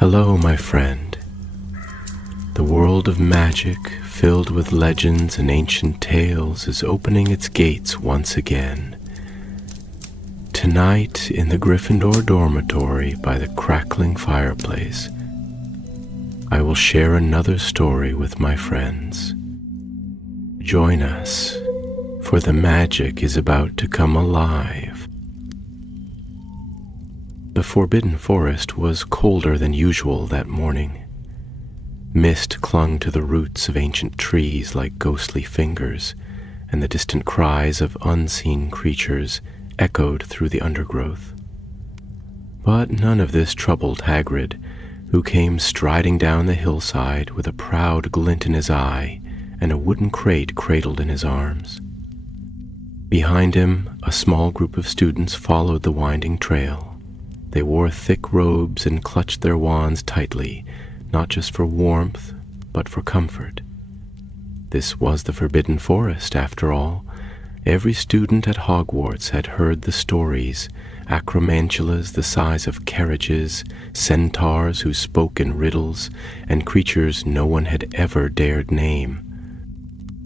Hello, my friend. The world of magic, filled with legends and ancient tales, is opening its gates once again. Tonight, in the Gryffindor dormitory by the crackling fireplace, I will share another story with my friends. Join us, for the magic is about to come alive. The Forbidden Forest was colder than usual that morning. Mist clung to the roots of ancient trees like ghostly fingers, and the distant cries of unseen creatures echoed through the undergrowth. But none of this troubled Hagrid, who came striding down the hillside with a proud glint in his eye and a wooden crate cradled in his arms. Behind him, a small group of students followed the winding trail. They wore thick robes and clutched their wands tightly, not just for warmth, but for comfort. This was the Forbidden Forest, after all. Every student at Hogwarts had heard the stories, acromantulas the size of carriages, centaurs who spoke in riddles, and creatures no one had ever dared name.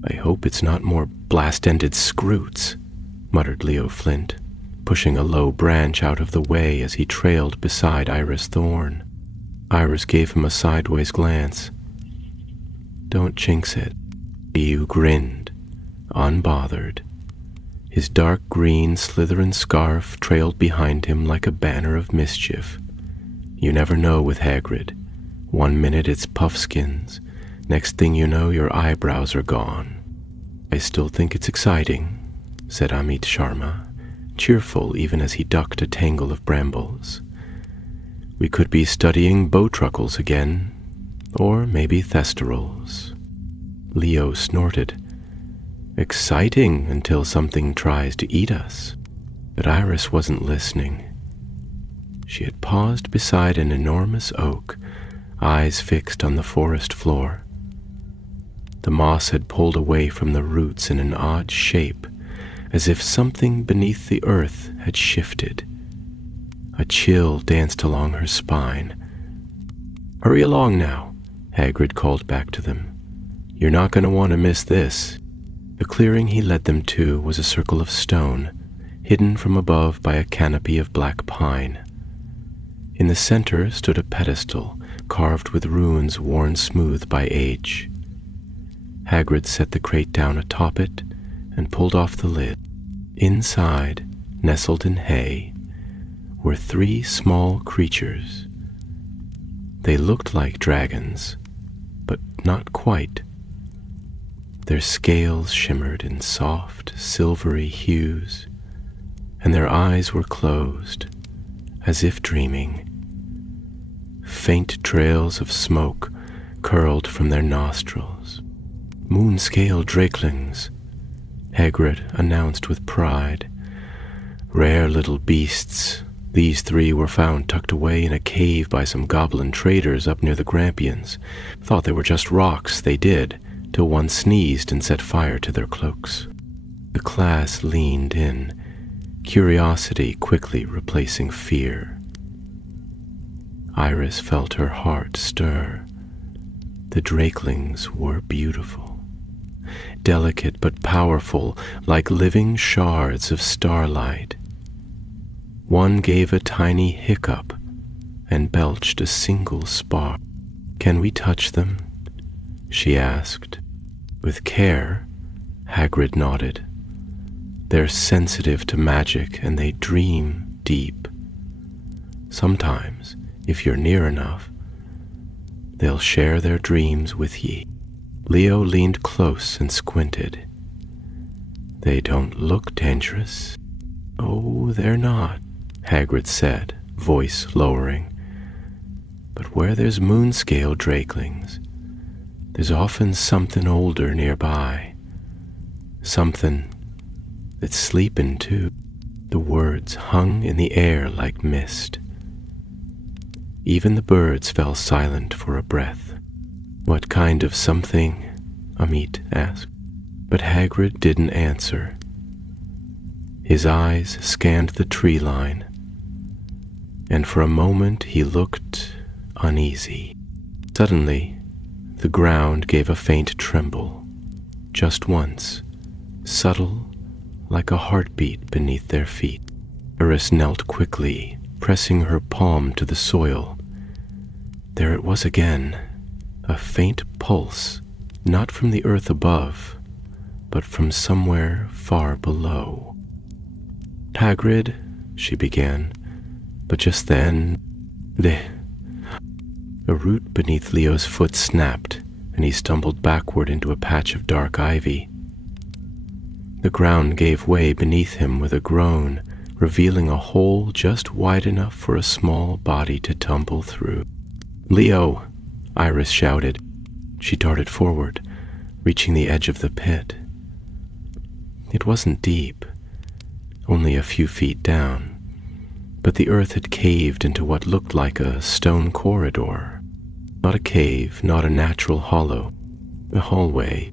"I hope it's not more blast-ended scroots," muttered Leo Flint, pushing a low branch out of the way as he trailed beside Iris Thorn. Iris gave him a sideways glance. "Don't jinx it." Leo grinned, unbothered. His dark green Slytherin scarf trailed behind him like a banner of mischief. You never know with Hagrid. One minute it's puffskins. Next thing you know, your eyebrows are gone. "I still think it's exciting," said Amit Sharma, cheerful even as he ducked a tangle of brambles. "We could be studying bowtruckles again, or maybe thestrals." Leo snorted. "Exciting until something tries to eat us." But Iris wasn't listening. She had paused beside an enormous oak, eyes fixed on the forest floor. The moss had pulled away from the roots in an odd shape, as if something beneath the earth had shifted. A chill danced along her spine. "Hurry along now," Hagrid called back to them. "You're not going to want to miss this." The clearing he led them to was a circle of stone, hidden from above by a canopy of black pine. In the center stood a pedestal, carved with runes worn smooth by age. Hagrid set the crate down atop it and pulled off the lid. Inside, nestled in hay, were 3 small creatures. They looked like dragons, but not quite. Their scales shimmered in soft, silvery hues, and their eyes were closed, as if dreaming. Faint trails of smoke curled from their nostrils. "Moonscale drakelings," Hagrid announced with pride. "Rare little beasts. These 3 were found tucked away in a cave by some goblin traders up near the Grampians. Thought they were just rocks, they did, till one sneezed and set fire to their cloaks." The class leaned in, curiosity quickly replacing fear. Iris felt her heart stir. The drakelings were beautiful. Delicate but powerful, like living shards of starlight. One gave a tiny hiccup and belched a single spark. "Can we touch them?" she asked. With care, Hagrid nodded. "They're sensitive to magic and they dream deep. Sometimes, if you're near enough, they'll share their dreams with ye." Leo leaned close and squinted. "They don't look dangerous." "Oh, they're not," Hagrid said, voice lowering. "But where there's moonscale drakelings, there's often something older nearby. Something that's sleeping too." The words hung in the air like mist. Even the birds fell silent for a breath. "What kind of something?" Amit asked. But Hagrid didn't answer. His eyes scanned the tree line, and for a moment he looked uneasy. Suddenly, the ground gave a faint tremble, just once, subtle like a heartbeat beneath their feet. Iris knelt quickly, pressing her palm to the soil. There it was again, a faint pulse, not from the earth above, but from somewhere far below. "Hagrid," she began, but just then, a root beneath Leo's foot snapped, and he stumbled backward into a patch of dark ivy. The ground gave way beneath him with a groan, revealing a hole just wide enough for a small body to tumble through. "Leo!" Iris shouted. She darted forward, reaching the edge of the pit. It wasn't deep, only a few feet down, but the earth had caved into what looked like a stone corridor. Not a cave, not a natural hollow, a hallway.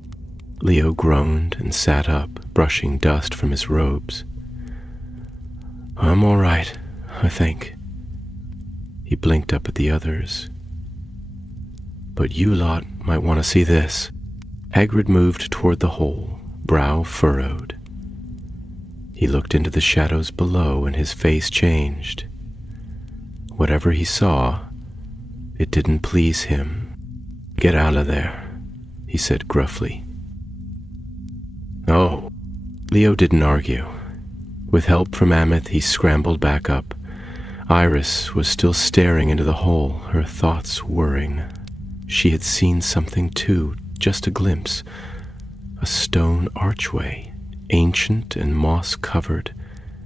Leo groaned and sat up, brushing dust from his robes. "I'm all right, I think." He blinked up at the others. "But you lot might want to see this." Hagrid moved toward the hole, brow furrowed. He looked into the shadows below and his face changed. Whatever he saw, it didn't please him. "Get out of there," he said gruffly. "Oh." Leo didn't argue. With help from Ameth, he scrambled back up. Iris was still staring into the hole, her thoughts whirring. She had seen something too, just a glimpse. A stone archway, ancient and moss-covered,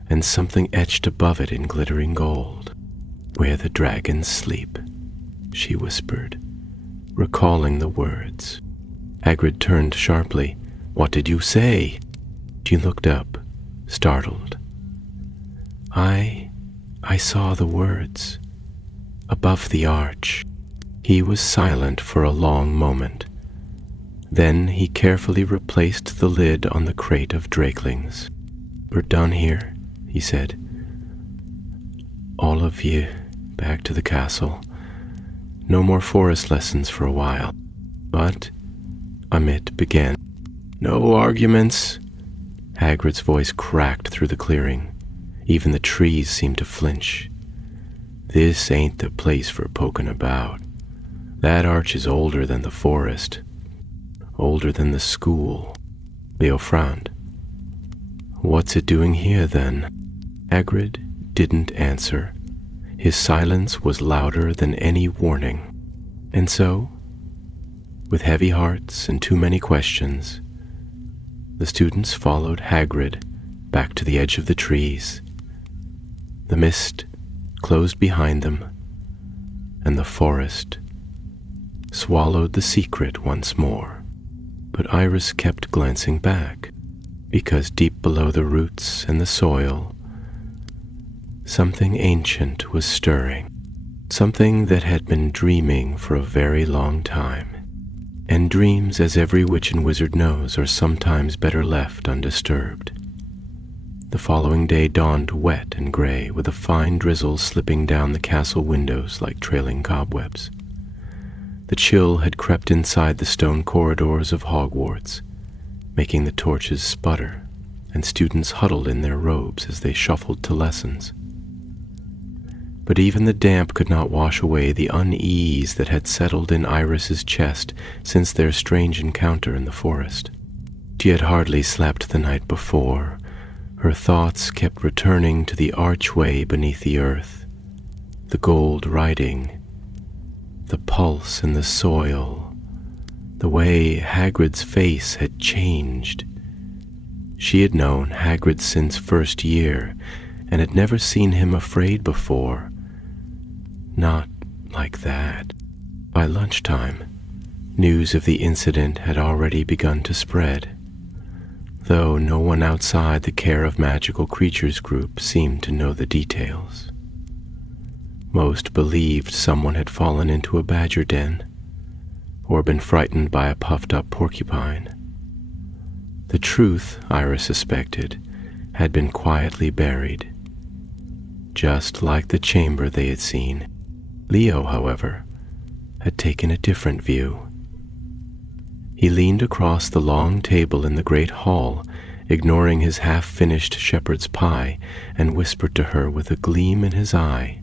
and something etched above it in glittering gold. "Where the dragons sleep," she whispered, recalling the words. Hagrid turned sharply. "What did you say?" She looked up, startled. I saw the words. Above the arch." He was silent for a long moment. Then he carefully replaced the lid on the crate of drakelings. "We're done here," he said. "All of you back to the castle. No more forest lessons for a while." But Amit began. "No arguments." Hagrid's voice cracked through the clearing. Even the trees seemed to flinch. "This ain't the place for poking about. That arch is older than the forest. Older than the school." Leo frowned. "What's it doing here, then?" Hagrid didn't answer. His silence was louder than any warning. And so, with heavy hearts and too many questions, the students followed Hagrid back to the edge of the trees. The mist closed behind them, and the forest swallowed the secret once more. But Iris kept glancing back, because deep below the roots and the soil, something ancient was stirring, something that had been dreaming for a very long time. And dreams, as every witch and wizard knows, are sometimes better left undisturbed. The following day dawned wet and gray, with a fine drizzle slipping down the castle windows like trailing cobwebs. The chill had crept inside the stone corridors of Hogwarts, making the torches sputter, and students huddled in their robes as they shuffled to lessons. But even the damp could not wash away the unease that had settled in Iris's chest since their strange encounter in the forest. She had hardly slept the night before. Her thoughts kept returning to the archway beneath the earth, the gold writing, the pulse in the soil, the way Hagrid's face had changed. She had known Hagrid since first year, and had never seen him afraid before. Not like that. By lunchtime, news of the incident had already begun to spread, though no one outside the Care of Magical Creatures group seemed to know the details. Most believed someone had fallen into a badger den, or been frightened by a puffed-up porcupine. The truth, Iris suspected, had been quietly buried, just like the chamber they had seen. Leo, however, had taken a different view. He leaned across the long table in the great hall, ignoring his half-finished shepherd's pie, and whispered to her with a gleam in his eye.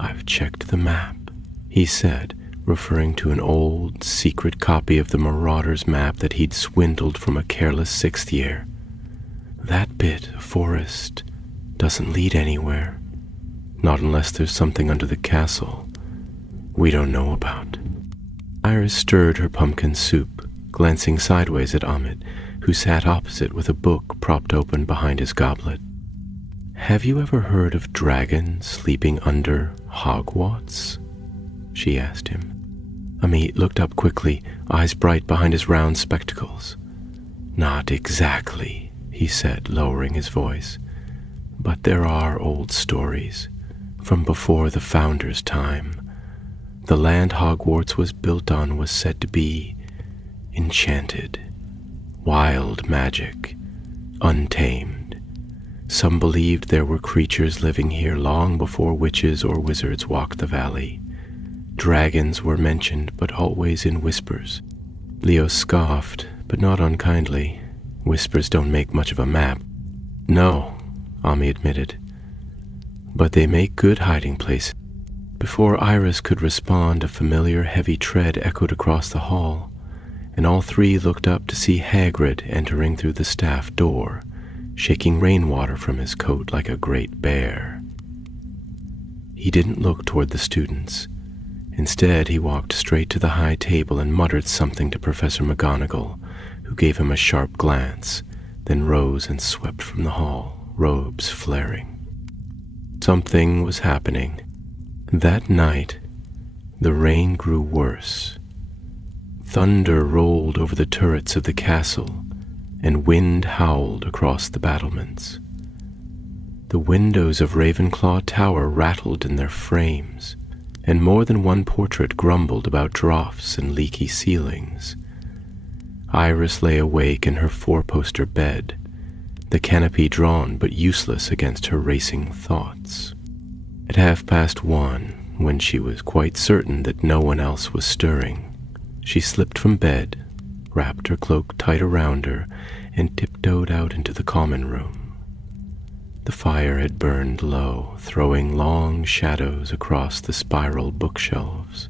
"I've checked the map," he said, referring to an old, secret copy of the Marauder's map that he'd swindled from a careless sixth year. "That bit of forest doesn't lead anywhere, not unless there's something under the castle we don't know about." Iris stirred her pumpkin soup, glancing sideways at Amit, who sat opposite with a book propped open behind his goblet. "Have you ever heard of dragons sleeping under HOGWARTS?" she asked him. Amit looked up quickly, eyes bright behind his round spectacles. "Not exactly," he said, lowering his voice. "But there are old stories from before the Founder's time. The land Hogwarts was built on was said to be enchanted. Wild magic, untamed. Some believed there were creatures living here long before witches or wizards walked the valley. Dragons were mentioned, but always in whispers." Leo scoffed, but not unkindly. "Whispers don't make much of a map." "No," Ami admitted, "but they make good hiding places." Before Iris could respond, a familiar heavy tread echoed across the hall, and all three looked up to see Hagrid entering through the staff door, shaking rainwater from his coat like a great bear. He didn't look toward the students. Instead, he walked straight to the high table and muttered something to Professor McGonagall, who gave him a sharp glance, then rose and swept from the hall, robes flaring. Something was happening. That night, the rain grew worse. Thunder rolled over the turrets of the castle, and wind howled across the battlements. The windows of Ravenclaw Tower rattled in their frames, and more than one portrait grumbled about draughts and leaky ceilings. Iris lay awake in her four-poster bed, the canopy drawn but useless against her racing thoughts. At 1:30, when she was quite certain that no one else was stirring, she slipped from bed, wrapped her cloak tight around her, and tiptoed out into the common room. The fire had burned low, throwing long shadows across the spiral bookshelves.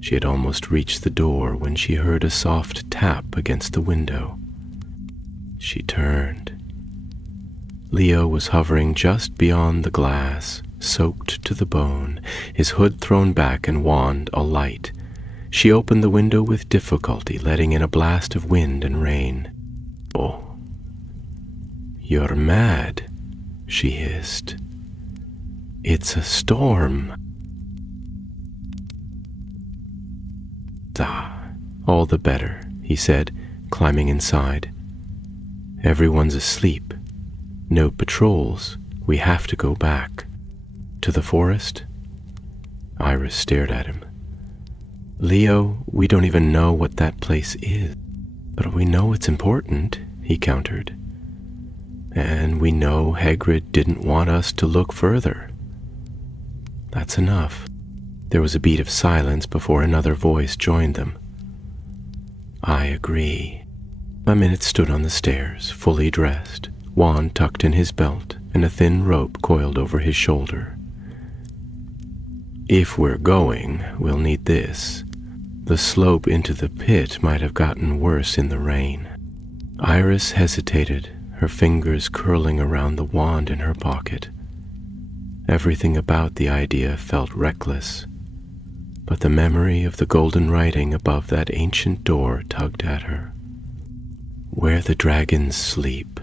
She had almost reached the door when she heard a soft tap against the window. She turned. Leo was hovering just beyond the glass, soaked to the bone, his hood thrown back and wand alight. She opened the window with difficulty, letting in a blast of wind and rain. "Oh, you're mad," she hissed. "It's a storm." "Ah, all the better," he said, climbing inside. "Everyone's asleep. No patrols. We have to go back." "To the forest?" Iris stared at him. "Leo, we don't even know what that place is." "But we know it's important," he countered. "And we know Hagrid didn't want us to look further." "That's enough." There was a beat of silence before another voice joined them. "I agree." Amit stood on the stairs, fully dressed, wand tucked in his belt and a thin rope coiled over his shoulder. "If we're going, we'll need this. The slope into the pit might have gotten worse in the rain." Iris hesitated, her fingers curling around the wand in her pocket. Everything about the idea felt reckless, but the memory of the golden writing above that ancient door tugged at her. Where the dragons sleep.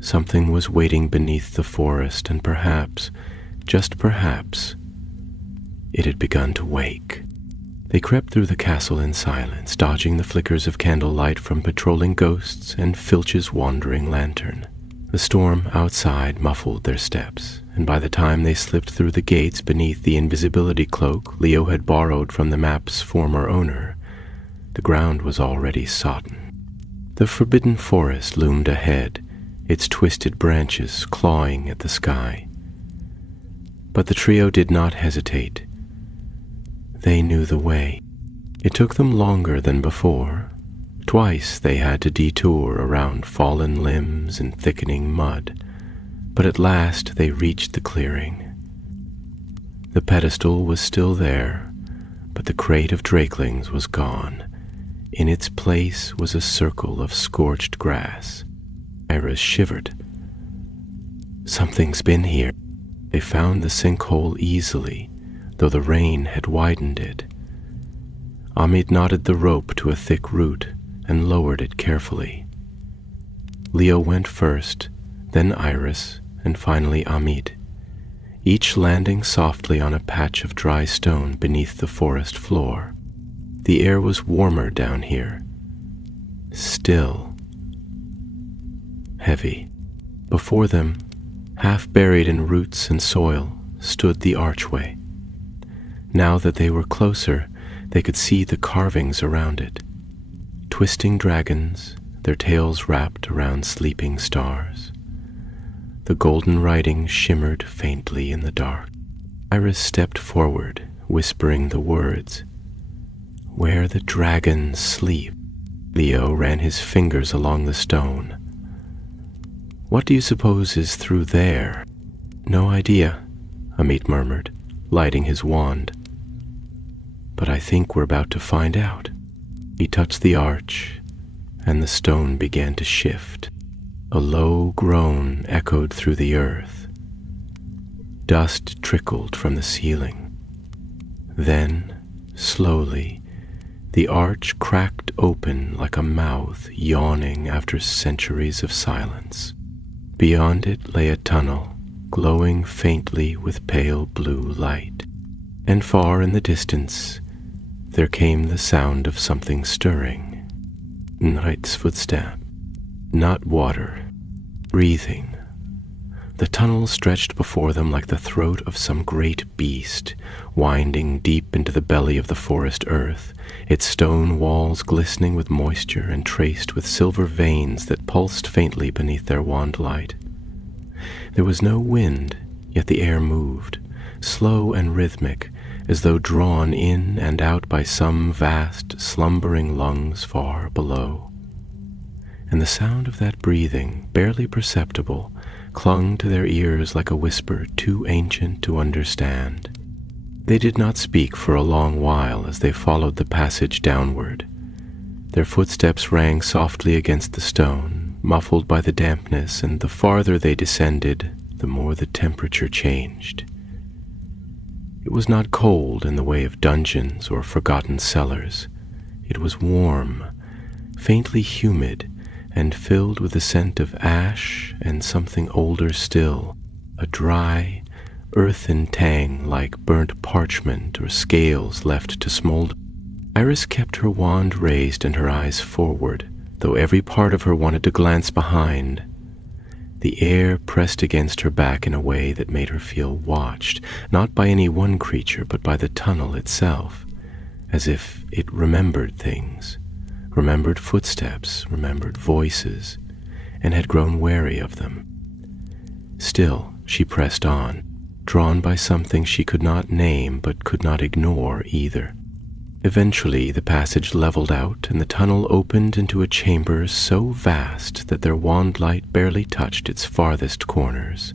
Something was waiting beneath the forest, and perhaps, just perhaps, it had begun to wake. They crept through the castle in silence, dodging the flickers of candlelight from patrolling ghosts and Filch's wandering lantern. The storm outside muffled their steps, and by the time they slipped through the gates beneath the invisibility cloak Leo had borrowed from the map's former owner, the ground was already sodden. The forbidden forest loomed ahead, its twisted branches clawing at the sky. But the trio did not hesitate. They knew the way. It took them longer than before. Twice they had to detour around fallen limbs and thickening mud, but at last they reached the clearing. The pedestal was still there, but the crate of drakelings was gone. In its place was a circle of scorched grass. Iris shivered. Something's been here. They found the sinkhole easily, though the rain had widened it. Amit knotted the rope to a thick root and lowered it carefully. Leo went first, then Iris, and finally Amit, each landing softly on a patch of dry stone beneath the forest floor. The air was warmer down here. Still. Heavy. Before them, half buried in roots and soil, stood the archway. Now that they were closer, they could see the carvings around it. Twisting dragons, their tails wrapped around sleeping stars. The golden writing shimmered faintly in the dark. Iris stepped forward, whispering the words, "Where the dragons sleep." Leo ran his fingers along the stone. "What do you suppose is through there?" "No idea," Amit murmured, lighting his wand. "But I think we're about to find out." He touched the arch, and the stone began to shift. A low groan echoed through the earth. Dust trickled from the ceiling. Then, slowly, the arch cracked open like a mouth yawning after centuries of silence. Beyond it lay a tunnel, glowing faintly with pale blue light. And far in the distance, there came the sound of something stirring. Nright's footstep. Not water. Breathing. The tunnel stretched before them like the throat of some great beast, winding deep into the belly of the forest earth, its stone walls glistening with moisture and traced with silver veins that pulsed faintly beneath their wand light. There was no wind, yet the air moved, slow and rhythmic, as though drawn in and out by some vast, slumbering lungs far below. And the sound of that breathing, barely perceptible, clung to their ears like a whisper too ancient to understand. They did not speak for a long while as they followed the passage downward. Their footsteps rang softly against the stone, muffled by the dampness, and the farther they descended, the more the temperature changed. It was not cold in the way of dungeons or forgotten cellars. It was warm, faintly humid, and filled with the scent of ash and something older still, a dry, earthen tang like burnt parchment or scales left to smolder. Iris kept her wand raised and her eyes forward, though every part of her wanted to glance behind. The air pressed against her back in a way that made her feel watched, not by any one creature, but by the tunnel itself, as if it remembered things. Remembered footsteps, remembered voices, and had grown wary of them. Still, she pressed on, drawn by something she could not name but could not ignore either. Eventually, the passage leveled out, and the tunnel opened into a chamber so vast that their wand light barely touched its farthest corners.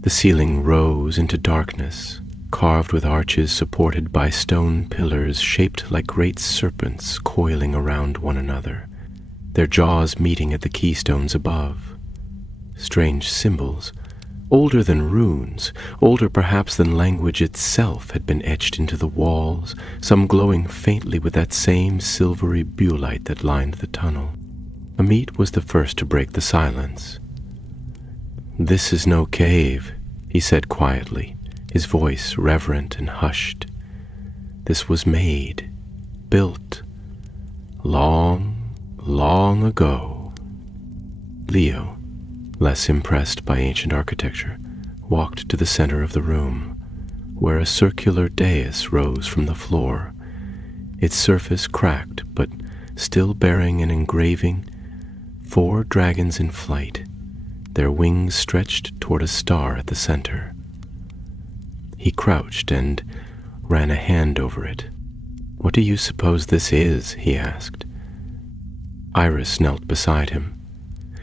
The ceiling rose into darkness, carved with arches supported by stone pillars shaped like great serpents coiling around one another, their jaws meeting at the keystones above. Strange symbols, older than runes, older perhaps than language itself, had been etched into the walls, some glowing faintly with that same silvery bulight that lined the tunnel. Amit was the first to break the silence. "This is no cave," he said quietly, his voice reverent and hushed. "This was made, built, long, long ago." Leo, less impressed by ancient architecture, walked to the center of the room, where a circular dais rose from the floor, its surface cracked but still bearing an engraving, 4 dragons in flight, their wings stretched toward a star at the center. He crouched and, ran a hand over it. "What do you suppose this is?" he asked. Iris knelt beside him,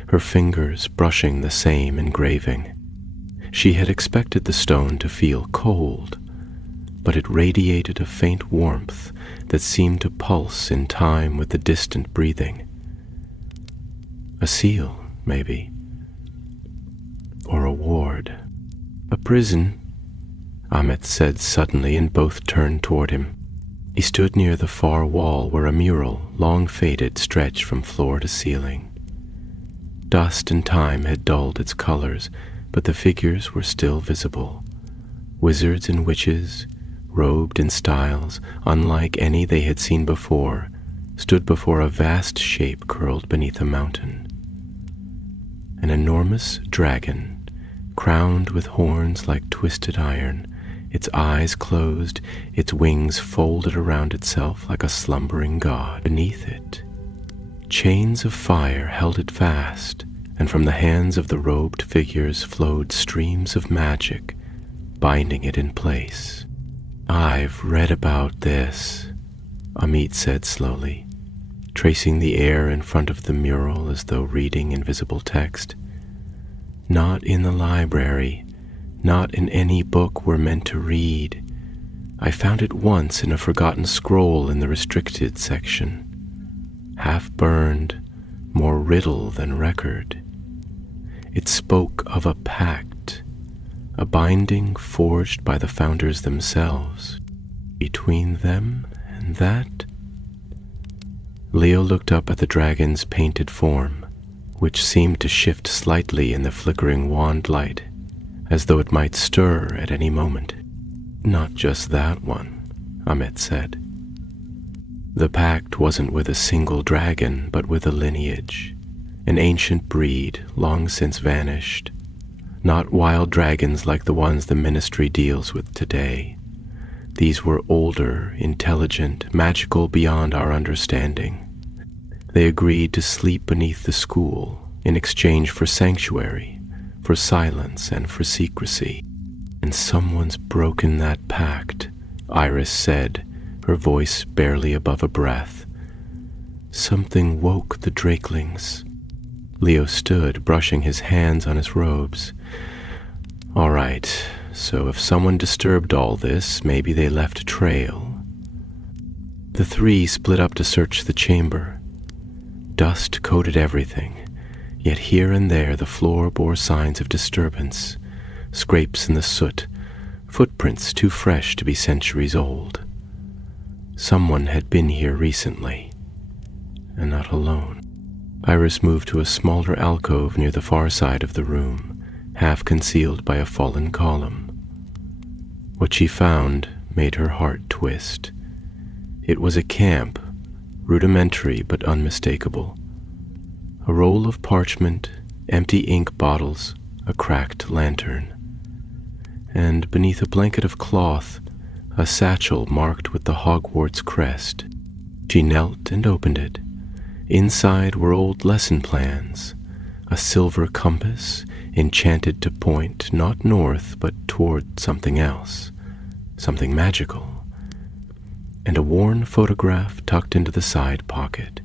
her fingers brushing the same engraving. She had expected the stone to feel cold, but it radiated a faint warmth that seemed to pulse in time with the distant breathing. A seal, maybe. Or a ward. "A prison," Amit said suddenly, and both turned toward him. He stood near the far wall where a mural, long faded, stretched from floor to ceiling. Dust and time had dulled its colors, but the figures were still visible. Wizards and witches, robed in styles unlike any they had seen before, stood before a vast shape curled beneath a mountain. An enormous dragon, crowned with horns like twisted iron, its eyes closed, its wings folded around itself like a slumbering god. Beneath it, chains of fire held it fast, and from the hands of the robed figures flowed streams of magic, binding it in place. "I've read about this," Amit said slowly, tracing the air in front of the mural as though reading invisible text. "Not in the library, not in any book we're meant to read. I found it once in a forgotten scroll in the restricted section. Half burned, more riddle than record. It spoke of a pact, a binding forged by the founders themselves. Between them and that?" Leo looked up at the dragon's painted form, which seemed to shift slightly in the flickering wand light, as though it might stir at any moment. "Not just that one," Amit said. "The pact wasn't with a single dragon, but with a lineage, an ancient breed long since vanished. Not wild dragons like the ones the Ministry deals with today. These were older, intelligent, magical beyond our understanding. They agreed to sleep beneath the school in exchange for sanctuary, for silence, and for secrecy. And someone's broken that pact," Iris said, her voice barely above a breath. "Something woke the drakelings." Leo stood, brushing his hands on his robes. "All right, so if someone disturbed all this, maybe they left a trail." The three split up to search the chamber. Dust coated everything, yet here and there the floor bore signs of disturbance, scrapes in the soot, footprints too fresh to be centuries old. Someone had been here recently, and not alone. Iris moved to a smaller alcove near the far side of the room, half concealed by a fallen column. What she found made her heart twist. It was a camp, rudimentary but unmistakable. A roll of parchment, empty ink bottles, a cracked lantern. And beneath a blanket of cloth, a satchel marked with the Hogwarts crest. She knelt and opened it. Inside were old lesson plans, a silver compass enchanted to point not north but toward something else, something magical, and a worn photograph tucked into the side pocket.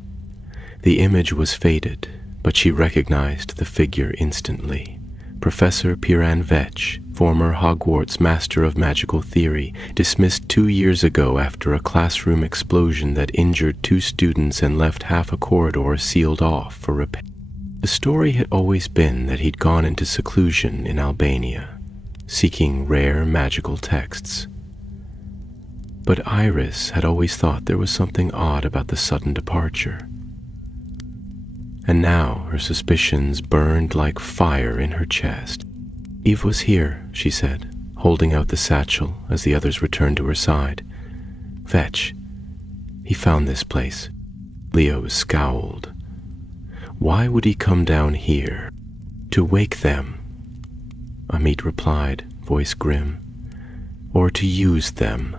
The image was faded, but she recognized the figure instantly. Professor Piran Vetch, former Hogwarts Master of Magical Theory, dismissed 2 years ago after a classroom explosion that injured 2 students and left half a corridor sealed off for repair. The story had always been that he'd gone into seclusion in Albania, seeking rare magical texts. But Iris had always thought there was something odd about the sudden departure. And now her suspicions burned like fire in her chest. "Eve was here," she said, holding out the satchel as the others returned to her side. "Vetch, he found this place." Leo scowled. Why would he come down here? "To wake them," Amit replied, voice grim. "Or to use them.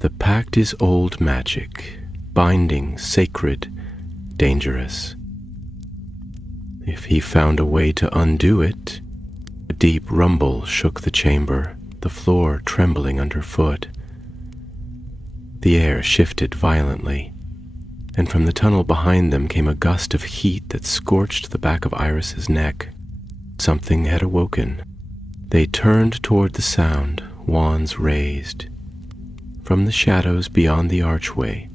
The pact is old magic, binding, sacred, dangerous. If he found a way to undo it..." A deep rumble shook the chamber, the floor trembling underfoot. The air shifted violently, and from the tunnel behind them came a gust of heat that scorched the back of Iris's neck. Something had awoken. They turned toward the sound, wands raised. From the shadows beyond the archway,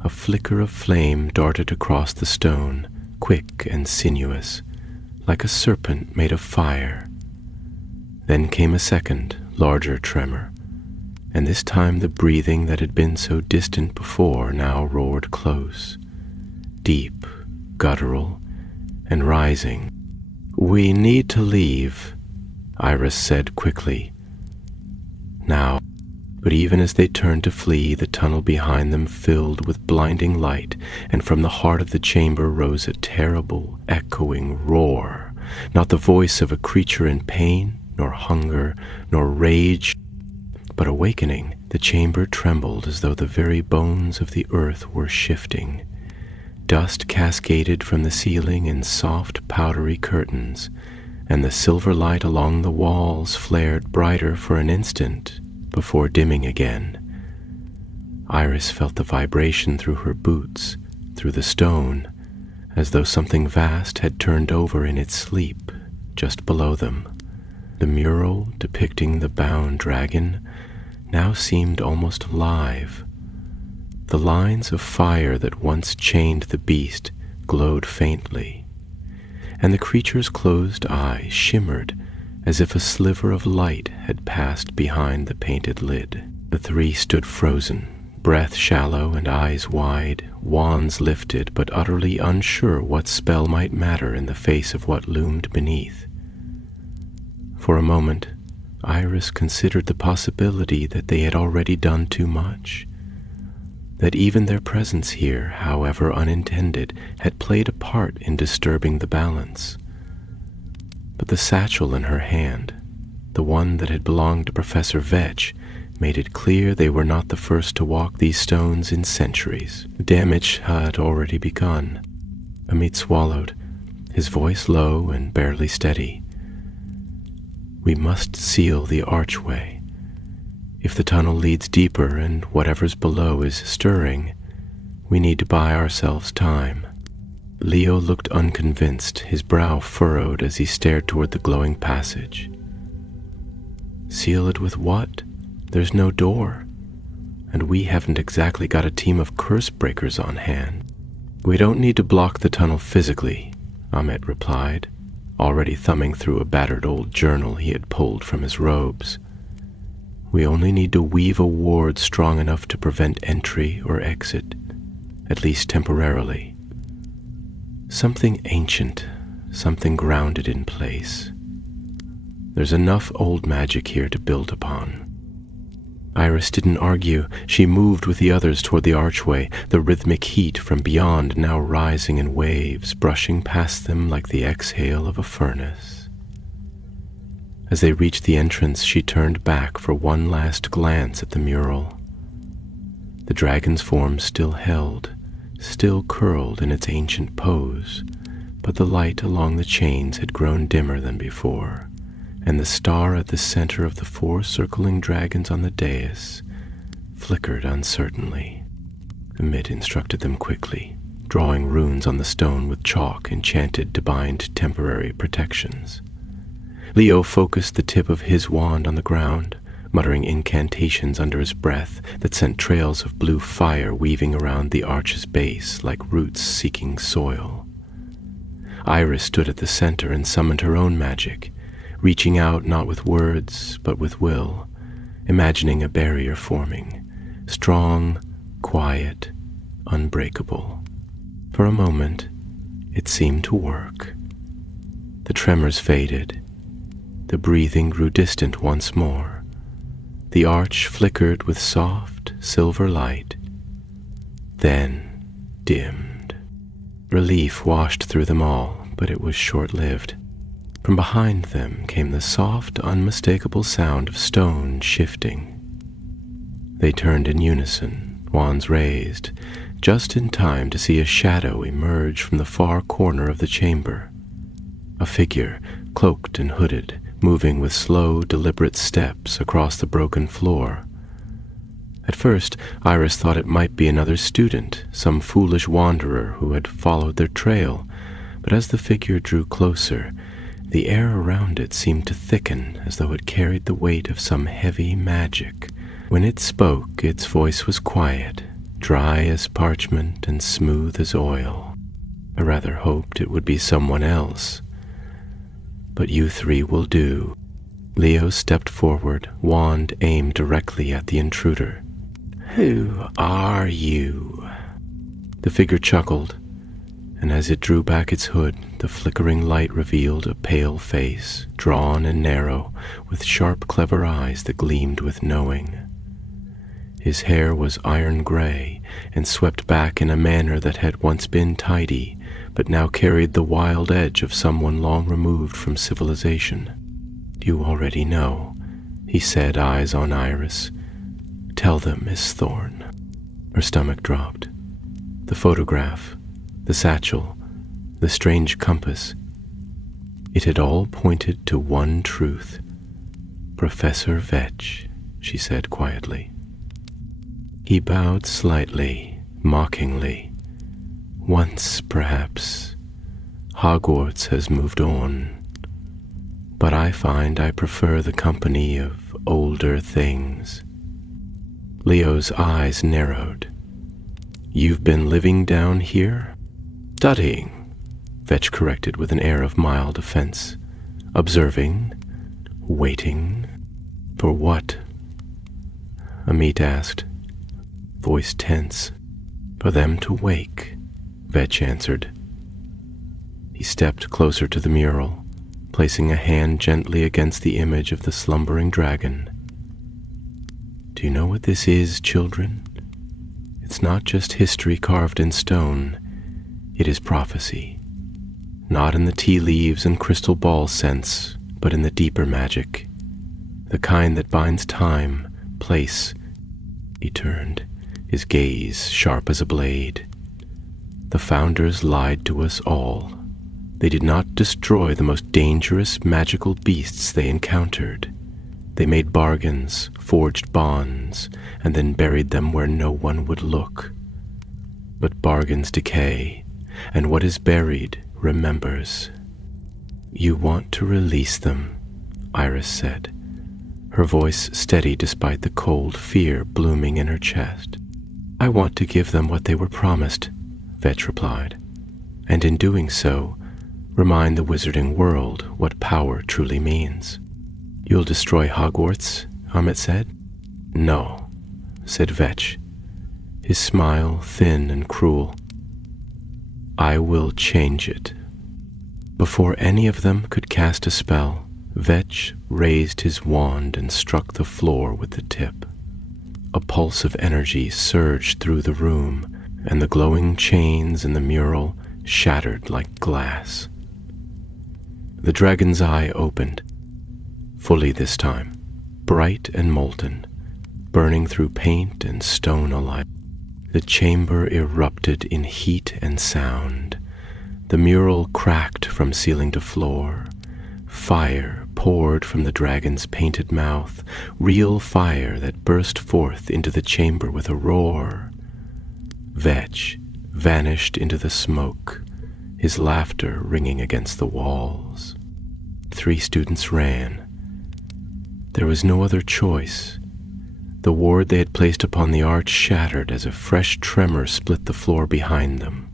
a flicker of flame darted across the stone, quick and sinuous, like a serpent made of fire. Then came a second, larger tremor, and this time the breathing that had been so distant before now roared close, deep, guttural, and rising. "We need to leave," Iris said quickly. "Now." But even as they turned to flee, the tunnel behind them filled with blinding light, and from the heart of the chamber rose a terrible, echoing roar, not the voice of a creature in pain, nor hunger, nor rage, but awakening. The chamber trembled as though the very bones of the earth were shifting. Dust cascaded from the ceiling in soft, powdery curtains, and the silver light along the walls flared brighter for an instant before dimming again. Iris felt the vibration through her boots, through the stone, as though something vast had turned over in its sleep just below them. The mural depicting the bound dragon now seemed almost alive. The lines of fire that once chained the beast glowed faintly, and the creature's closed eyes shimmered as if a sliver of light had passed behind the painted lid. The three stood frozen, breath shallow and eyes wide, wands lifted but utterly unsure what spell might matter in the face of what loomed beneath. For a moment, Iris considered the possibility that they had already done too much, that even their presence here, however unintended, had played a part in disturbing the balance. But the satchel in her hand, the one that had belonged to Professor Vetch, made it clear they were not the first to walk these stones in centuries. The damage had already begun. Amit swallowed, his voice low and barely steady. "We must seal the archway. If the tunnel leads deeper and whatever's below is stirring, we need to buy ourselves time." Leo looked unconvinced, his brow furrowed as he stared toward the glowing passage. "Seal it with what? There's no door, and we haven't exactly got a team of curse breakers on hand." "We don't need to block the tunnel physically," Amit replied, already thumbing through a battered old journal he had pulled from his robes. "We only need to weave a ward strong enough to prevent entry or exit, at least temporarily. Something ancient, something grounded in place. There's enough old magic here to build upon." Iris didn't argue. She moved with the others toward the archway, the rhythmic heat from beyond now rising in waves, brushing past them like the exhale of a furnace. As they reached the entrance, she turned back for one last glance at the mural. The dragon's form still held, still curled in its ancient pose, but the light along the chains had grown dimmer than before, and the star at the center of the four circling dragons on the dais flickered uncertainly. Amit instructed them quickly, drawing runes on the stone with chalk enchanted to bind temporary protections. Leo focused the tip of his wand on the ground, muttering incantations under his breath that sent trails of blue fire weaving around the arch's base like roots seeking soil. Iris stood at the center and summoned her own magic, reaching out not with words but with will, imagining a barrier forming, strong, quiet, unbreakable. For a moment, it seemed to work. The tremors faded. The breathing grew distant once more. The arch flickered with soft, silver light, then dimmed. Relief washed through them all, but it was short-lived. From behind them came the soft, unmistakable sound of stone shifting. They turned in unison, wands raised, just in time to see a shadow emerge from the far corner of the chamber. A figure, cloaked and hooded, moving with slow, deliberate steps across the broken floor. At first, Iris thought it might be another student, some foolish wanderer who had followed their trail, but as the figure drew closer, the air around it seemed to thicken as though it carried the weight of some heavy magic. When it spoke, its voice was quiet, dry as parchment and smooth as oil. I rather hoped it would be someone else. But you three will do. Leo stepped forward, wand aimed directly at the intruder. Who are you? The figure chuckled, and as it drew back its hood, the flickering light revealed a pale face, drawn and narrow, with sharp, clever eyes that gleamed with knowing. His hair was iron gray and swept back in a manner that had once been tidy, but now carried the wild edge of someone long removed from civilization. You already know, he said, eyes on Iris. Tell them, Miss Thorne. Her stomach dropped. The photograph, the satchel, the strange compass. It had all pointed to one truth. Professor Vetch, she said quietly. He bowed slightly, mockingly. Once, perhaps. Hogwarts has moved on. But I find I prefer the company of older things. Leo's eyes narrowed. You've been living down here? Studying, Vetch corrected with an air of mild offense. Observing, waiting. For what? Amit asked, voice tense. For them to wake, Vetch answered. He stepped closer to the mural, placing a hand gently against the image of the slumbering dragon. Do you know what this is, children? It's not just history carved in stone. It is prophecy. Not in the tea leaves and crystal ball sense, but in the deeper magic. The kind that binds time, place. He turned, his gaze sharp as a blade. The founders lied to us all. They did not destroy the most dangerous magical beasts they encountered. They made bargains, forged bonds, and then buried them where no one would look. But bargains decay, and what is buried remembers. You want to release them, Iris said, her voice steady despite the cold fear blooming in her chest. I want to give them what they were promised, Vetch replied, and in doing so, remind the wizarding world what power truly means. You'll destroy Hogwarts, Amit said. No, said Vetch, his smile thin and cruel. I will change it. Before any of them could cast a spell, Vetch raised his wand and struck the floor with the tip. A pulse of energy surged through the room, and the glowing chains in the mural shattered like glass. The dragon's eye opened, fully this time, bright and molten, burning through paint and stone alike. The chamber erupted in heat and sound. The mural cracked from ceiling to floor. Fire poured from the dragon's painted mouth, real fire that burst forth into the chamber with a roar. Vetch vanished into the smoke, his laughter ringing against the walls. 3 students ran. There was no other choice. The ward they had placed upon the arch shattered as a fresh tremor split the floor behind them.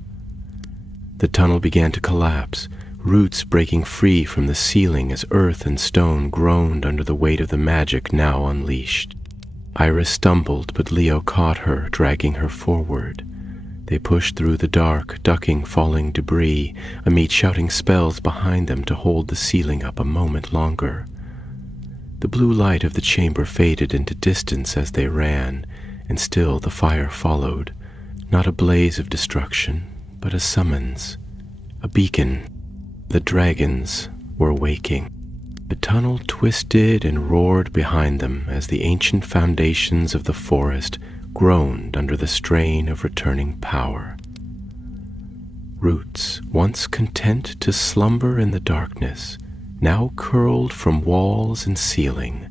The tunnel began to collapse, roots breaking free from the ceiling as earth and stone groaned under the weight of the magic now unleashed. Iris stumbled, but Leo caught her, dragging her forward. They pushed through the dark, ducking falling debris, Amit shouting spells behind them to hold the ceiling up a moment longer. The blue light of the chamber faded into distance as they ran, and still the fire followed, not a blaze of destruction, but a summons, a beacon. The dragons were waking. The tunnel twisted and roared behind them as the ancient foundations of the forest groaned under the strain of returning power. Roots, once content to slumber in the darkness, now curled from walls and ceiling,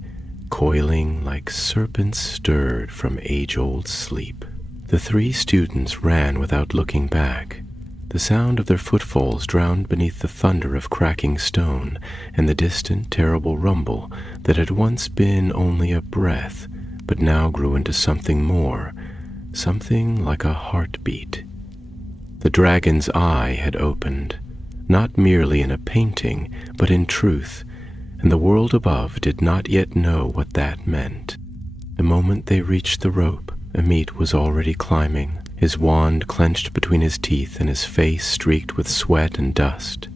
coiling like serpents stirred from age-old sleep. The three students ran without looking back. The sound of their footfalls drowned beneath the thunder of cracking stone and the distant, terrible rumble that had once been only a breath, but now grew into something more, something like a heartbeat. The dragon's eye had opened, not merely in a painting, but in truth, and the world above did not yet know what that meant. The moment they reached the rope, Amit was already climbing, his wand clenched between his teeth and his face streaked with sweat and dust.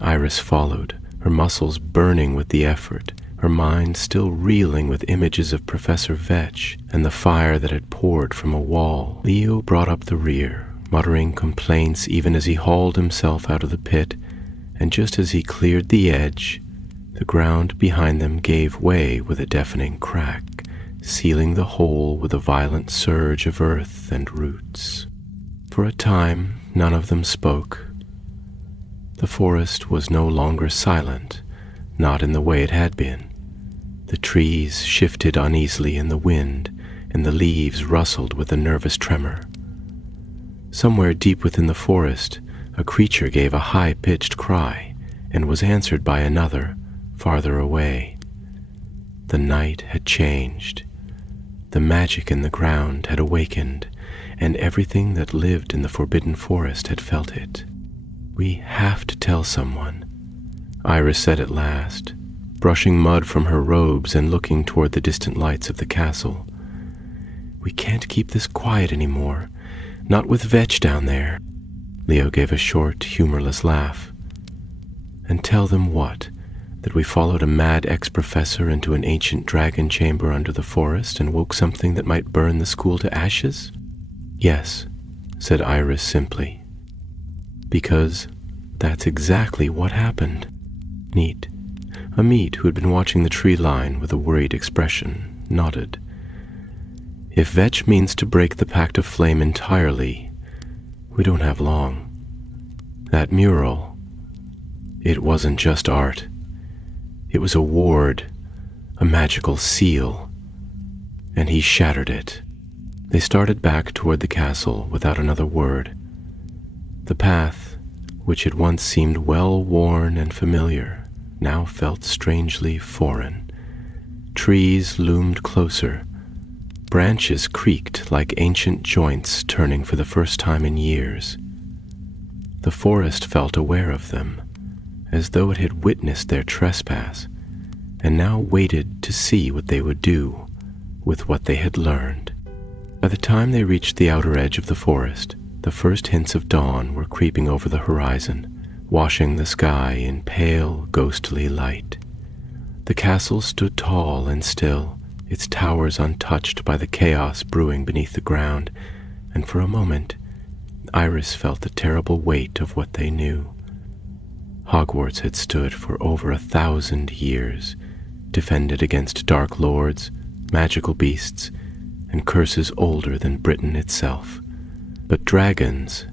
Iris followed, her muscles burning with the effort, her mind still reeling with images of Professor Vetch and the fire that had poured from a wall. Leo brought up the rear, muttering complaints even as he hauled himself out of the pit, and just as he cleared the edge, the ground behind them gave way with a deafening crack, sealing the hole with a violent surge of earth and roots. For a time, none of them spoke. The forest was no longer silent, not in the way it had been. The trees shifted uneasily in the wind, and the leaves rustled with a nervous tremor. Somewhere deep within the forest, a creature gave a high-pitched cry, and was answered by another, farther away. The night had changed. The magic in the ground had awakened, and everything that lived in the forbidden forest had felt it. "We have to tell someone," Iris said at last, brushing mud from her robes and looking toward the distant lights of the castle. "We can't keep this quiet anymore, not with Vetch down there." Leo gave a short, humorless laugh. "And tell them what? That we followed a mad ex-professor into an ancient dragon chamber under the forest and woke something that might burn the school to ashes?" "Yes," said Iris simply. "Because that's exactly what happened." "Neat." Amit, who had been watching the tree line with a worried expression, nodded. "If Vetch means to break the Pact of Flame entirely, we don't have long. That mural, it wasn't just art. It was a ward, a magical seal, and he shattered it." They started back toward the castle without another word. The path, which had once seemed well-worn and familiar, now felt strangely foreign. Trees loomed closer. Branches creaked like ancient joints turning for the first time in years. The forest felt aware of them, as though it had witnessed their trespass, and now waited to see what they would do with what they had learned. By the time they reached the outer edge of the forest, the first hints of dawn were creeping over the horizon, washing the sky in pale, ghostly light. The castle stood tall and still, its towers untouched by the chaos brewing beneath the ground, and for a moment, Iris felt the terrible weight of what they knew. Hogwarts had stood for over 1,000 years, defended against dark lords, magical beasts, and curses older than Britain itself. But dragons,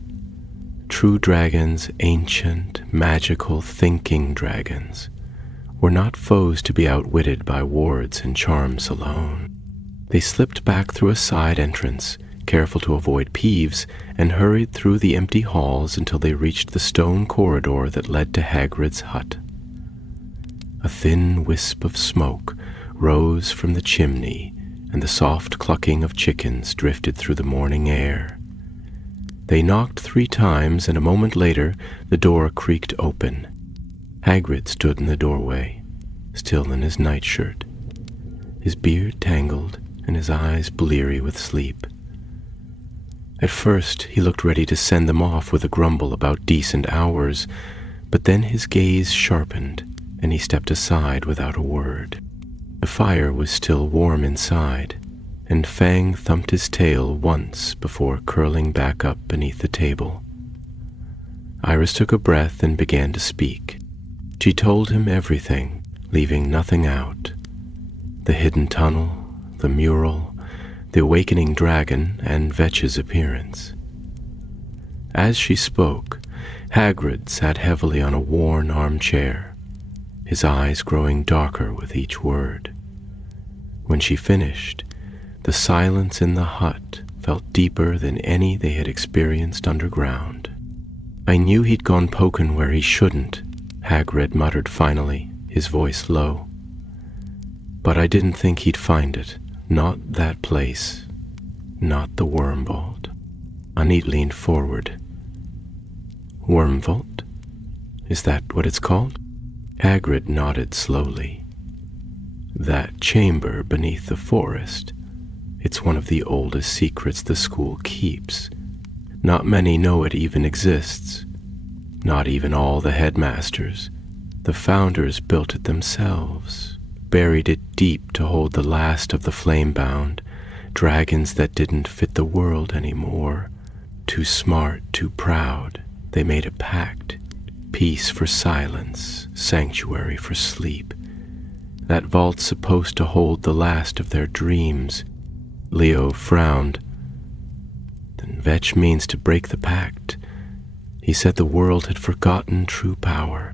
true dragons, ancient, magical, thinking dragons, were not foes to be outwitted by wards and charms alone. They slipped back through a side entrance, careful to avoid Peeves, and hurried through the empty halls until they reached the stone corridor that led to Hagrid's hut. A thin wisp of smoke rose from the chimney, and the soft clucking of chickens drifted through the morning air. They knocked 3 times, and a moment later the door creaked open. Hagrid stood in the doorway, still in his nightshirt, his beard tangled and his eyes bleary with sleep. At first he looked ready to send them off with a grumble about decent hours, but then his gaze sharpened, and he stepped aside without a word. The fire was still warm inside, and Fang thumped his tail once before curling back up beneath the table. Iris took a breath and began to speak. She told him everything, leaving nothing out. The hidden tunnel, the mural, the awakening dragon, and Vetch's appearance. As she spoke, Hagrid sat heavily on a worn armchair, his eyes growing darker with each word. When she finished, the silence in the hut felt deeper than any they had experienced underground. "I knew he'd gone pokin' where he shouldn't," Hagrid muttered finally, his voice low. "But I didn't think he'd find it. Not that place. Not the worm vault." Anit leaned forward. "Worm vault? Is that what it's called?" Hagrid nodded slowly. "That chamber beneath the forest. It's one of the oldest secrets the school keeps. Not many know it even exists. Not even all the headmasters. The founders built it themselves, buried it deep to hold the last of the flame-bound, dragons that didn't fit the world anymore. Too smart, too proud, they made a pact. Peace for silence, sanctuary for sleep. That vault's supposed to hold the last of their dreams." Leo frowned. "Then Vetch means to break the pact. He said the world had forgotten true power."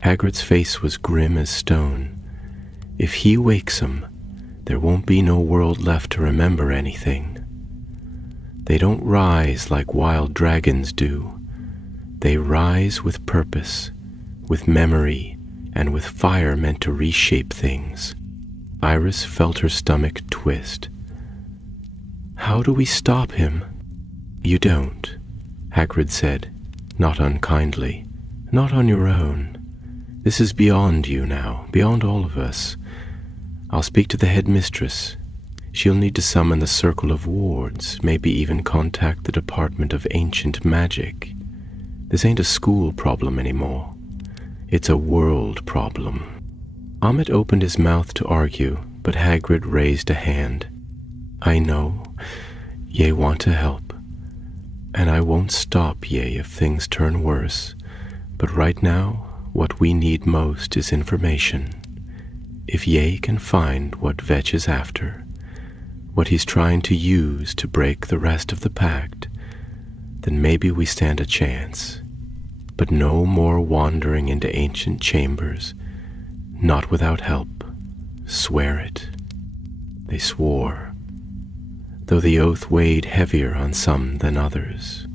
Hagrid's face was grim as stone. "If he wakes 'em, there won't be no world left to remember anything. They don't rise like wild dragons do. They rise with purpose, with memory, and with fire meant to reshape things." Iris felt her stomach twist. "How do we stop him?" "You don't," Hagrid said, not unkindly. "Not on your own. This is beyond you now, beyond all of us. I'll speak to the headmistress. She'll need to summon the Circle of Wards, maybe even contact the Department of Ancient Magic. This ain't a school problem anymore. It's a world problem." Amit opened his mouth to argue, but Hagrid raised a hand. "I know. Ye want to help. And I won't stop ye if things turn worse. But right now, what we need most is information. If ye can find what Vetch is after, what he's trying to use to break the rest of the pact, then maybe we stand a chance. But no more wandering into ancient chambers, not without help. Swear it." They swore, though the oath weighed heavier on some than others.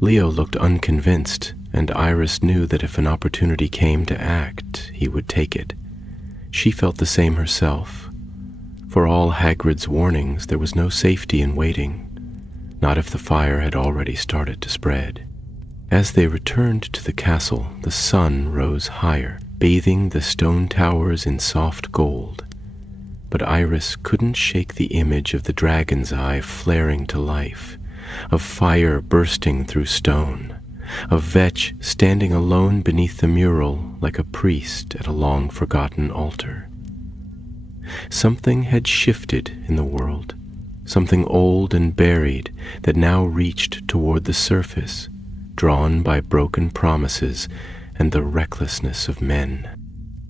Leo looked unconvinced, and Iris knew that if an opportunity came to act, he would take it. She felt the same herself. For all Hagrid's warnings, there was no safety in waiting, not if the fire had already started to spread. As they returned to the castle, the sun rose higher, bathing the stone towers in soft gold. But Iris couldn't shake the image of the dragon's eye flaring to life, of fire bursting through stone, of Vetch standing alone beneath the mural like a priest at a long-forgotten altar. Something had shifted in the world, something old and buried that now reached toward the surface, drawn by broken promises and the recklessness of men.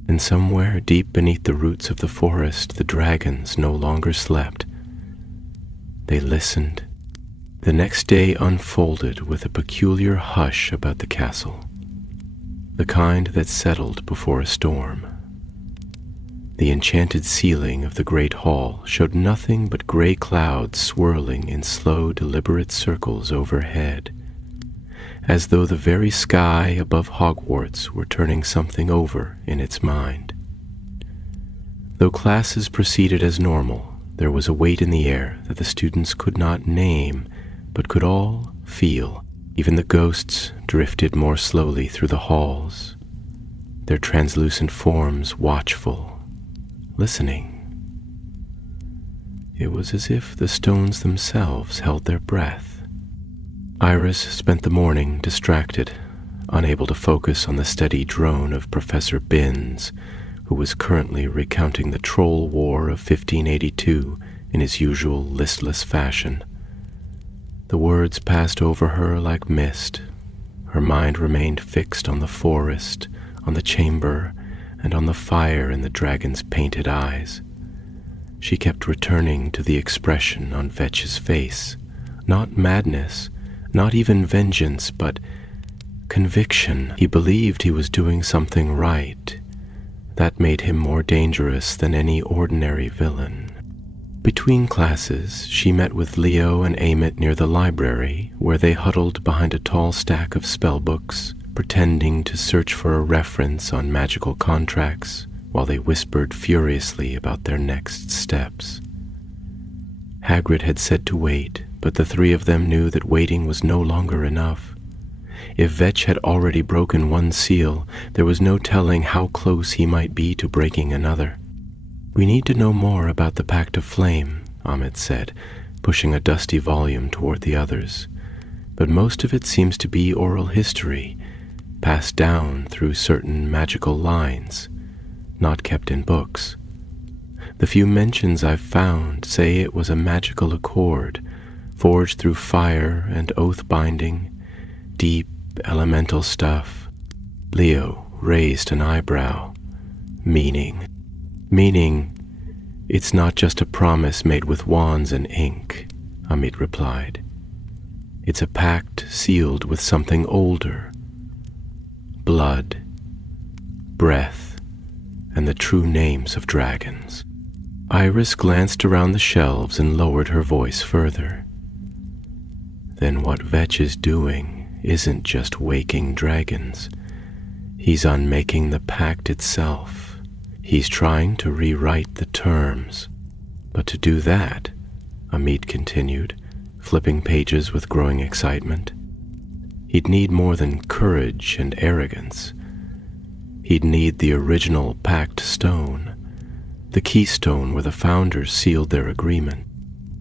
And somewhere deep beneath the roots of the forest, the dragons no longer slept. They listened. The next day unfolded with a peculiar hush about the castle, the kind that settled before a storm. The enchanted ceiling of the great hall showed nothing but gray clouds swirling in slow, deliberate circles overhead, as though the very sky above Hogwarts were turning something over in its mind. Though classes proceeded as normal, there was a weight in the air that the students could not name, but could all feel. Even the ghosts drifted more slowly through the halls, their translucent forms watchful, listening. It was as if the stones themselves held their breath. Iris spent the morning distracted, unable to focus on the steady drone of Professor Binns, who was currently recounting the Troll War of 1582 in his usual listless fashion. The words passed over her like mist. Her mind remained fixed on the forest, on the chamber, and on the fire in the dragon's painted eyes. She kept returning to the expression on Vetch's face, not madness, not even vengeance, but conviction. He believed he was doing something right, That made him more dangerous than any ordinary villain. Between classes, she met with Leo and Amit near the library, where they huddled behind a tall stack of spellbooks, pretending to search for a reference on magical contracts while they whispered furiously about their next steps. Hagrid had said to wait, but the three of them knew that waiting was no longer enough. If Vetch had already broken one seal, there was no telling how close he might be to breaking another. "We need to know more about the Pact of Flame," Amit said, pushing a dusty volume toward the others. "But most of it seems to be oral history, passed down through certain magical lines, not kept in books. The few mentions I've found say it was a magical accord, forged through fire and oath-binding, deep, elemental stuff." Leo raised an eyebrow. "Meaning, it's not just a promise made with wands and ink," Amit replied. "It's a pact sealed with something older. Blood, breath, and the true names of dragons." Iris glanced around the shelves and lowered her voice further. "Then what Vetch is doing isn't just waking dragons. He's unmaking the pact itself. He's trying to rewrite the terms. But to do that," Amit continued, flipping pages with growing excitement, "he'd need more than courage and arrogance. He'd need the original pact stone, the keystone where the founders sealed their agreement."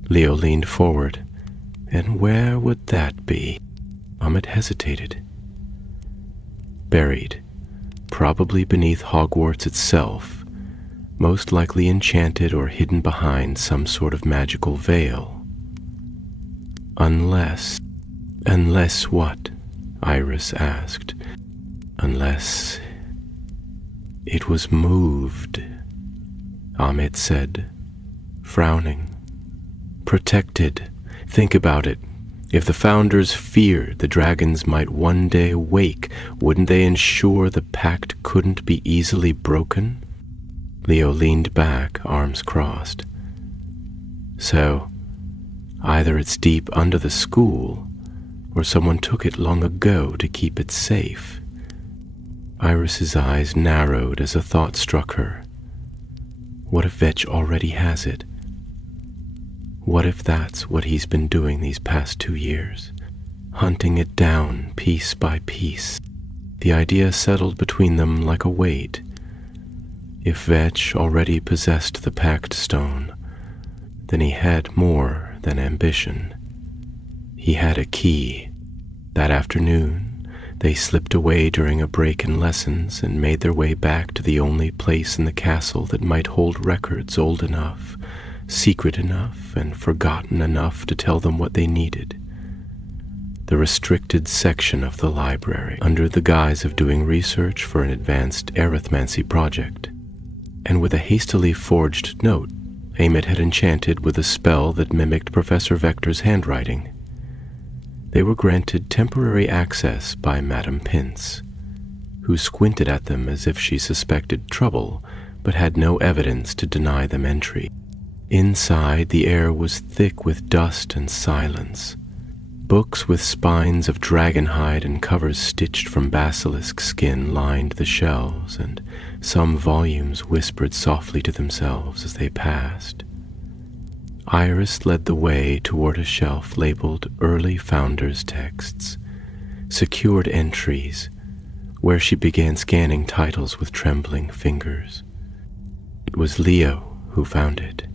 Leo leaned forward. "And where would that be?" Amit hesitated. "Buried, probably beneath Hogwarts itself, most likely enchanted or hidden behind some sort of magical veil. Unless what?" Iris asked. "Unless it was moved," Amit said, frowning. "Protected. Think about it. If the founders feared the dragons might one day wake, wouldn't they ensure the pact couldn't be easily broken?" Leo leaned back, arms crossed. "So, either it's deep under the school, or someone took it long ago to keep it safe." Iris's eyes narrowed as a thought struck her. What if Vetch already has it? What if that's what he's been doing these past 2 years? Hunting it down piece by piece. The idea settled between them like a weight. If Vetch already possessed the Pact Stone, then he had more than ambition. He had a key. That afternoon, they slipped away during a break in lessons and made their way back to the only place in the castle that might hold records old enough, secret enough, and forgotten enough to tell them what they needed. The restricted section of the library, under the guise of doing research for an advanced arithmancy project. And with a hastily forged note, Amit had enchanted with a spell that mimicked Professor Vector's handwriting. They were granted temporary access by Madame Pince, who squinted at them as if she suspected trouble, but had no evidence to deny them entry. Inside, the air was thick with dust and silence. Books with spines of dragonhide and covers stitched from basilisk skin lined the shelves, and some volumes whispered softly to themselves as they passed. Iris led the way toward a shelf labeled Early Founders Texts, secured entries, where she began scanning titles with trembling fingers. It was Leo who found it.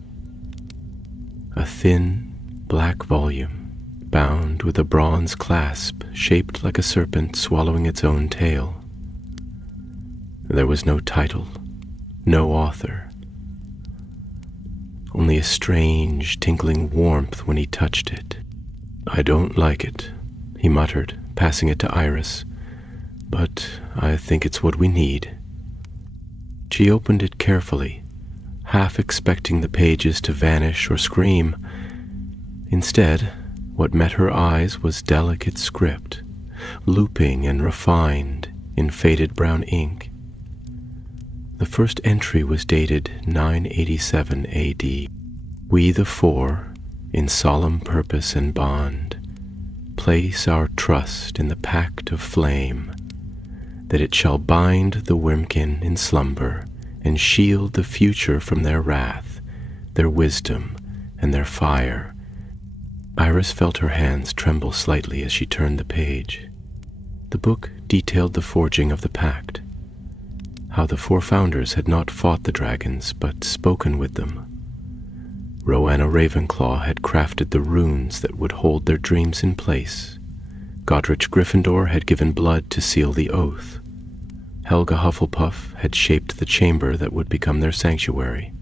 A thin, black volume, bound with a bronze clasp shaped like a serpent swallowing its own tail. There was no title, no author. Only a strange, tinkling warmth when he touched it. "I don't like it," he muttered, passing it to Iris, "but I think it's what we need." She opened it carefully, half expecting the pages to vanish or scream. Instead, what met her eyes was delicate script, looping and refined in faded brown ink. The first entry was dated 987 AD. We the four, in solemn purpose and bond, place our trust in the pact of flame, that it shall bind the Wyrmkin in slumber and shield the future from their wrath, their wisdom, and their fire. Iris felt her hands tremble slightly as she turned the page. The book detailed the forging of the pact, how the four founders had not fought the dragons but spoken with them. Rowena Ravenclaw had crafted the runes that would hold their dreams in place. Godrich Gryffindor had given blood to seal the oath. Helga Hufflepuff had shaped the chamber that would become their sanctuary,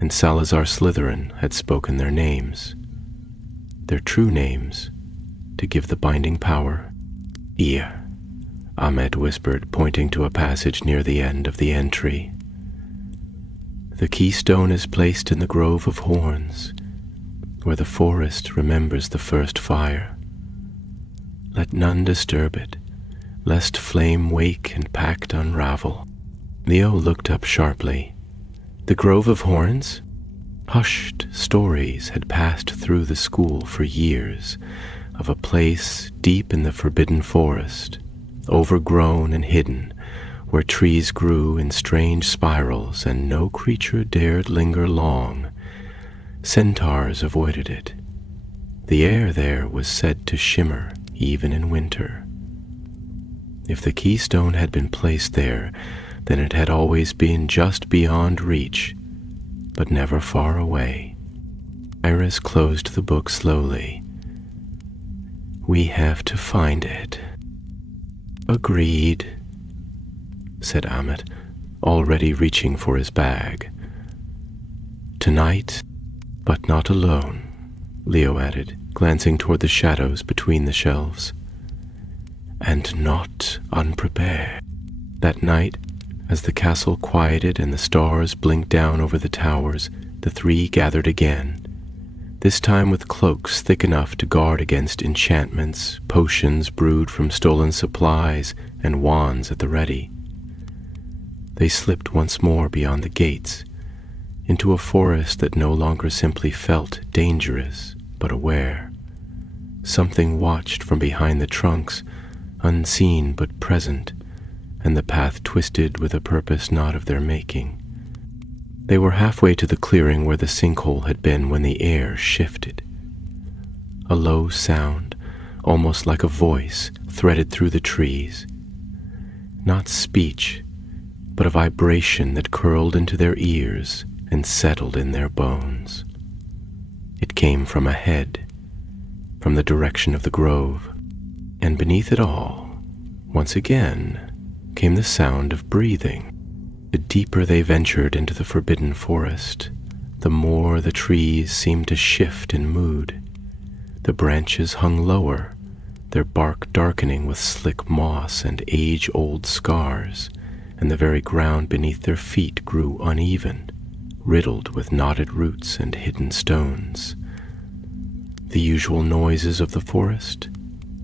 and Salazar Slytherin had spoken their names, their true names, to give the binding power. "Here," Ahmed whispered, pointing to a passage near the end of the entry. "The keystone is placed in the Grove of Horns, where the forest remembers the first fire. Let none disturb it, lest flame wake and pact unravel." Leo looked up sharply. The Grove of Horns? Hushed stories had passed through the school for years of a place deep in the forbidden forest, overgrown and hidden, where trees grew in strange spirals and no creature dared linger long. Centaurs avoided it. The air there was said to shimmer even in winter. If the keystone had been placed there, then it had always been just beyond reach, but never far away. Iris closed the book slowly. "We have to find it." "Agreed," said Ahmed, already reaching for his bag. "Tonight, but not alone," Leo added, glancing toward the shadows between the shelves. "And not unprepared." That night, as the castle quieted and the stars blinked down over the towers, the three gathered again, this time with cloaks thick enough to guard against enchantments, potions brewed from stolen supplies, and wands at the ready. They slipped once more beyond the gates, into a forest that no longer simply felt dangerous, but aware. Something watched from behind the trunks, unseen but present, and the path twisted with a purpose not of their making. They were halfway to the clearing where the sinkhole had been when the air shifted. A low sound, almost like a voice, threaded through the trees. Not speech, but a vibration that curled into their ears and settled in their bones. It came from ahead, from the direction of the grove, and beneath it all, once again, came the sound of breathing. The deeper they ventured into the forbidden forest, the more the trees seemed to shift in mood. The branches hung lower, their bark darkening with slick moss and age-old scars, and the very ground beneath their feet grew uneven, riddled with knotted roots and hidden stones. The usual noises of the forest,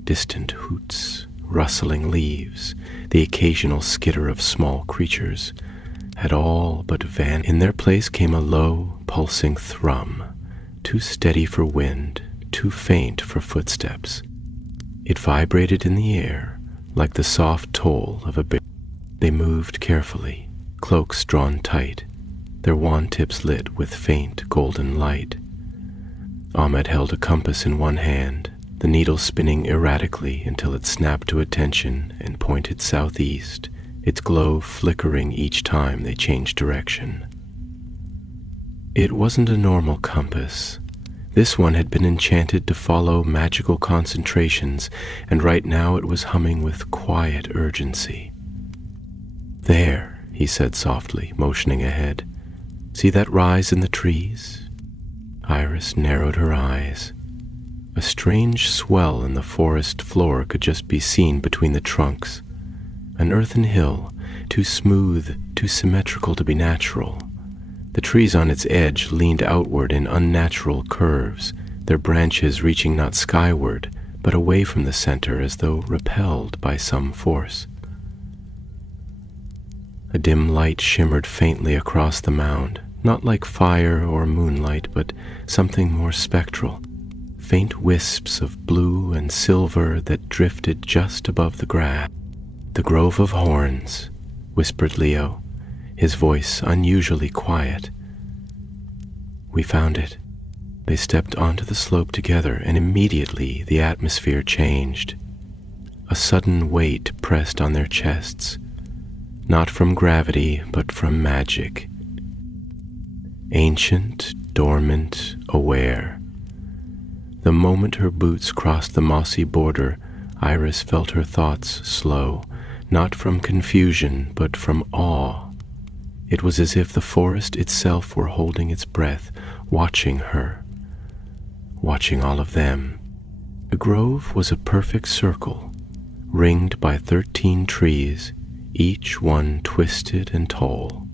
distant hoots, rustling leaves, the occasional skitter of small creatures, had all but vanished. In their place came a low, pulsing thrum, too steady for wind, too faint for footsteps. It vibrated in the air like the soft toll of a bear. They moved carefully, cloaks drawn tight, their wand tips lit with faint golden light. Ahmed held a compass in one hand, the needle spinning erratically until it snapped to attention and pointed southeast, its glow flickering each time they changed direction. It wasn't a normal compass. This one had been enchanted to follow magical concentrations, and right now it was humming with quiet urgency. "There," he said softly, motioning ahead. "See that rise in the trees?" Iris narrowed her eyes. A strange swell in the forest floor could just be seen between the trunks. An earthen hill, too smooth, too symmetrical to be natural. The trees on its edge leaned outward in unnatural curves, their branches reaching not skyward, but away from the center as though repelled by some force. A dim light shimmered faintly across the mound, not like fire or moonlight, but something more spectral. Faint wisps of blue and silver that drifted just above the grass. "The Grove of Horns," whispered Leo, his voice unusually quiet. "We found it." They stepped onto the slope together, and immediately the atmosphere changed. A sudden weight pressed on their chests, not from gravity, but from magic. Ancient, dormant, aware. The moment her boots crossed the mossy border, Iris felt her thoughts slow, not from confusion, but from awe. It was as if the forest itself were holding its breath, watching her, watching all of them. The grove was a perfect circle, ringed by 13 trees, each one twisted and tall,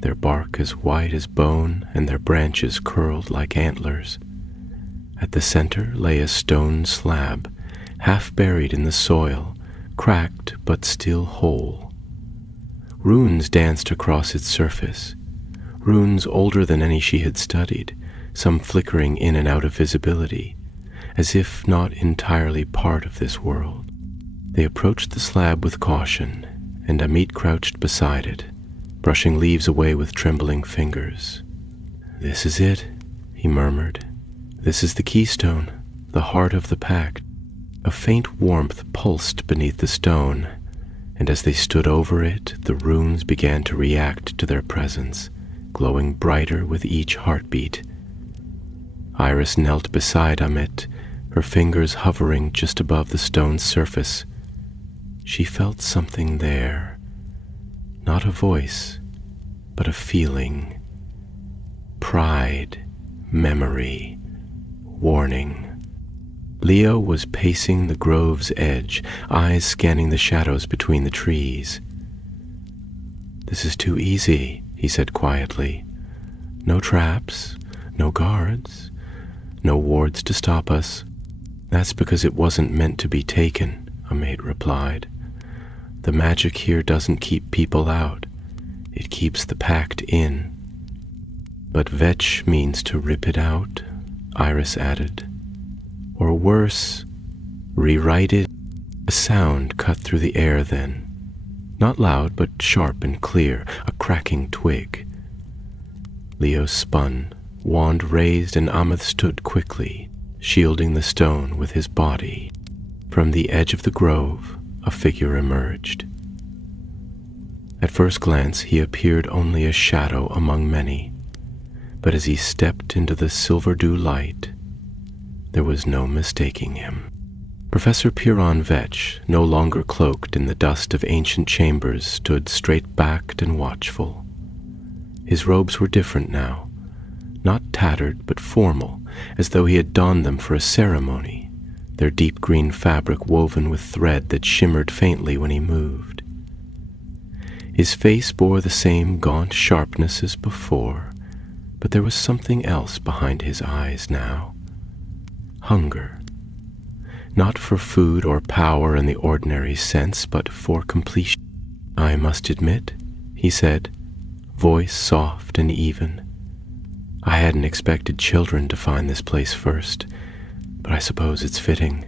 their bark as white as bone and their branches curled like antlers. At the center lay a stone slab, half buried in the soil, cracked but still whole. Runes danced across its surface, runes older than any she had studied, some flickering in and out of visibility, as if not entirely part of this world. They approached the slab with caution, and Amit crouched beside it, brushing leaves away with trembling fingers. "This is it," he murmured. "This is the keystone, the heart of the pact." A faint warmth pulsed beneath the stone, and as they stood over it, the runes began to react to their presence, glowing brighter with each heartbeat. Iris knelt beside Amit, her fingers hovering just above the stone's surface. She felt something there, not a voice, but a feeling. Pride, memory, warning. Leo was pacing the grove's edge, eyes scanning the shadows between the trees. "This is too easy," he said quietly. "No traps, no guards, no wards to stop us." "That's because it wasn't meant to be taken," Amit replied. "The magic here doesn't keep people out. It keeps the pact in." "But vetch means to rip it out," Iris added. "Or worse, rewrite it." A sound cut through the air then. Not loud, but sharp and clear, a cracking twig. Leo spun, wand raised, and Amith stood quickly, shielding the stone with his body. From the edge of the grove, a figure emerged. At first glance, he appeared only a shadow among many, but as he stepped into the silver dew light, there was no mistaking him. Professor Piron Vetch, no longer cloaked in the dust of ancient chambers, stood straight-backed and watchful. His robes were different now, not tattered but formal, as though he had donned them for a ceremony, their deep green fabric woven with thread that shimmered faintly when he moved. His face bore the same gaunt sharpness as before, but there was something else behind his eyes now. Hunger. Not for food or power in the ordinary sense, but for completion. "I must admit," he said, voice soft and even, "I hadn't expected children to find this place first, but I suppose it's fitting.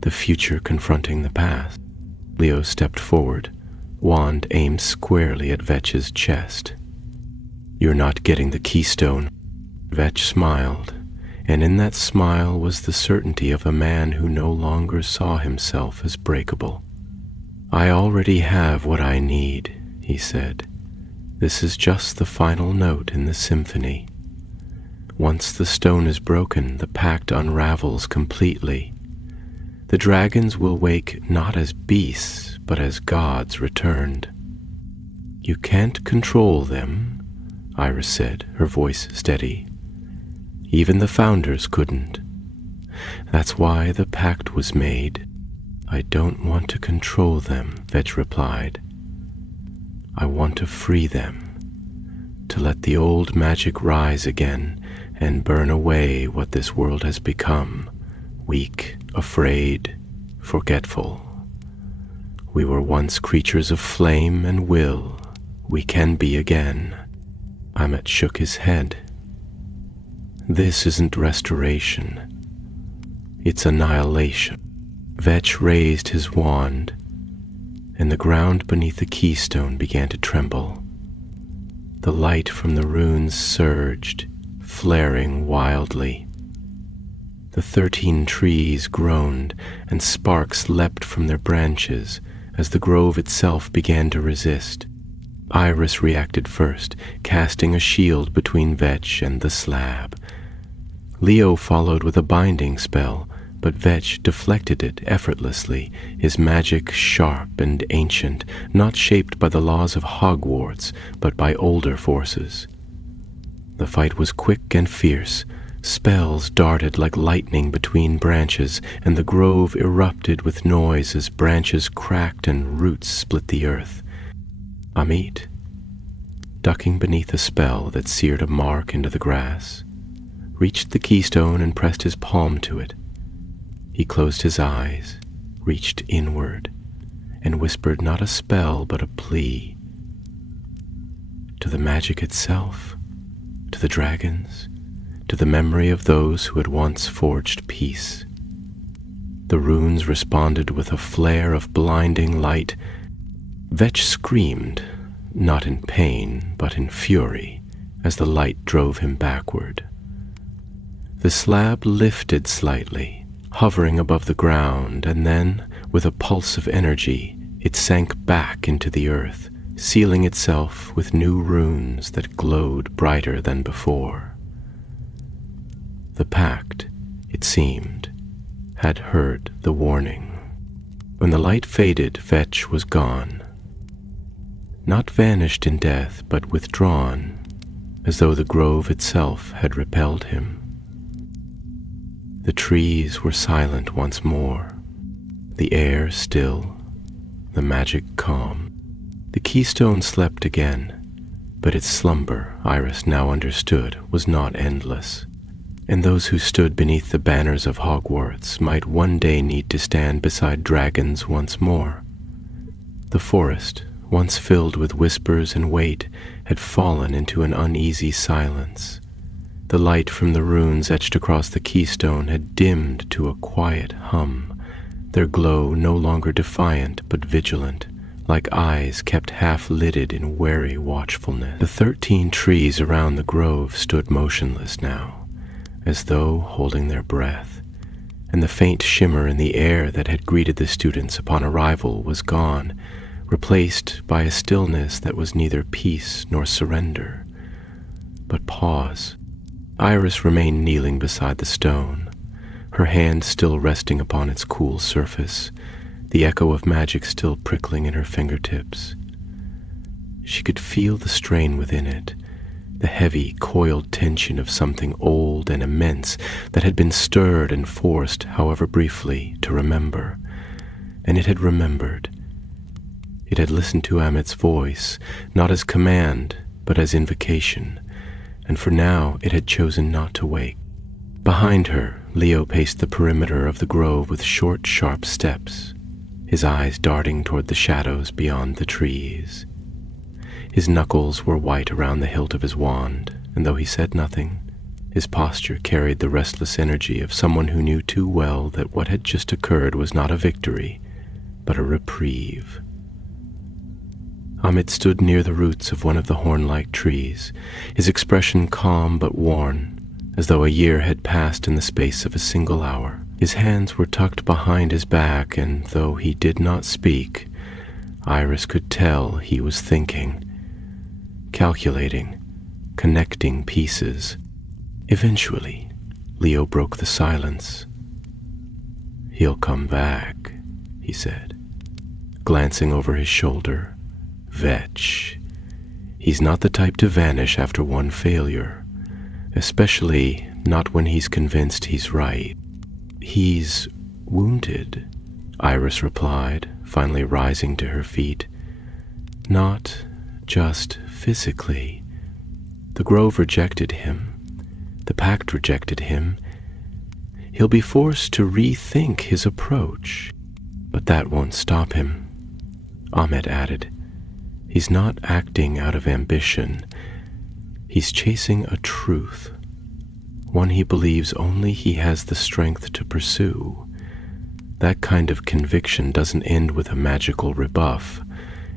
The future confronting the past." Leo stepped forward, wand aimed squarely at Vetch's chest. "You're not getting the keystone." Vetch smiled, and in that smile was the certainty of a man who no longer saw himself as breakable. "I already have what I need," he said. "This is just the final note in the symphony. Once the stone is broken, the pact unravels completely. The dragons will wake not as beasts, but as gods returned." "You can't control them," Iris said, her voice steady. "Even the founders couldn't. That's why the pact was made." "I don't want to control them," Vetch replied. "I want to free them, to let the old magic rise again and burn away what this world has become, weak, afraid, forgetful. We were once creatures of flame and will, We can be again. Amit shook his head. This isn't restoration. It's annihilation. Vetch raised his wand, and the ground beneath the keystone began to tremble. The light from the runes surged, flaring wildly. The 13 trees groaned, and sparks leapt from their branches as the grove itself began to resist. Iris reacted first, casting a shield between Vetch and the slab. Leo followed with a binding spell, but Vetch deflected it effortlessly, his magic sharp and ancient, not shaped by the laws of Hogwarts, but by older forces. The fight was quick and fierce. Spells darted like lightning between branches, and the grove erupted with noise as branches cracked and roots split the earth. Amit, ducking beneath a spell that seared a mark into the grass, reached the keystone and pressed his palm to it. He closed his eyes, reached inward, and whispered not a spell but a plea. To the magic itself, to the dragons, to the memory of those who had once forged peace. The runes responded with a flare of blinding light. Vetch screamed, not in pain, but in fury, as the light drove him backward. The slab lifted slightly, hovering above the ground, and then, with a pulse of energy, it sank back into the earth, sealing itself with new runes that glowed brighter than before. The pact, it seemed, had heard the warning. When the light faded, Vetch was gone. Not vanished in death, but withdrawn, as though the grove itself had repelled him. The trees were silent once more, the air still, the magic calm. The keystone slept again, but its slumber, Iris now understood, was not endless. And those who stood beneath the banners of Hogwarts might one day need to stand beside dragons once more. The forest, once filled with whispers and weight, had fallen into an uneasy silence. The light from the runes etched across the keystone had dimmed to a quiet hum, their glow no longer defiant but vigilant, like eyes kept half-lidded in wary watchfulness. The 13 trees around the grove stood motionless now, as though holding their breath, and the faint shimmer in the air that had greeted the students upon arrival was gone, replaced by a stillness that was neither peace nor surrender, but pause. Iris remained kneeling beside the stone, her hand still resting upon its cool surface, the echo of magic still prickling in her fingertips. She could feel the strain within it, the heavy, coiled tension of something old and immense that had been stirred and forced, however briefly, to remember. And it had remembered. It had listened to Amit's voice, not as command, but as invocation, and for now it had chosen not to wake. Behind her, Leo paced the perimeter of the grove with short, sharp steps, his eyes darting toward the shadows beyond the trees. His knuckles were white around the hilt of his wand, and though he said nothing, his posture carried the restless energy of someone who knew too well that what had just occurred was not a victory, but a reprieve. Amit stood near the roots of one of the horn-like trees, his expression calm but worn, as though a year had passed in the space of a single hour. His hands were tucked behind his back, and though he did not speak, Iris could tell he was thinking, calculating, connecting pieces. Eventually, Leo broke the silence. "He'll come back," he said, glancing over his shoulder. "Vetch. He's not the type to vanish after one failure, especially not when he's convinced he's right." "He's wounded," Iris replied, finally rising to her feet. "Not just physically. The grove rejected him. The pact rejected him. He'll be forced to rethink his approach. But that won't stop him," Ahmed added, He's not acting out of ambition. He's chasing a truth, one he believes only he has the strength to pursue. That kind of conviction doesn't end with a magical rebuff.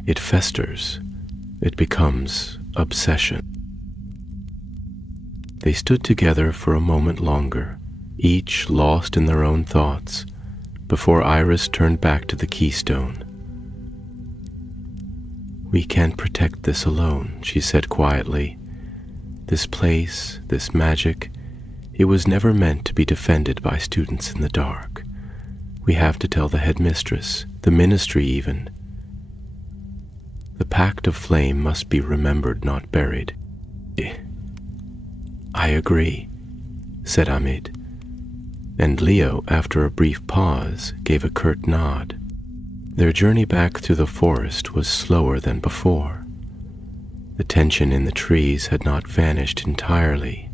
It festers. It becomes obsession. They stood together for a moment longer, each lost in their own thoughts, before Iris turned back to the keystone. "We can't protect this alone," she said quietly. "This place, this magic, it was never meant to be defended by students in the dark. We have to tell the headmistress, the ministry even. The pact of flame must be remembered, not buried." "I agree," said Amit, and Leo, after a brief pause, gave a curt nod. Their journey back through the forest was slower than before. The tension in the trees had not vanished entirely,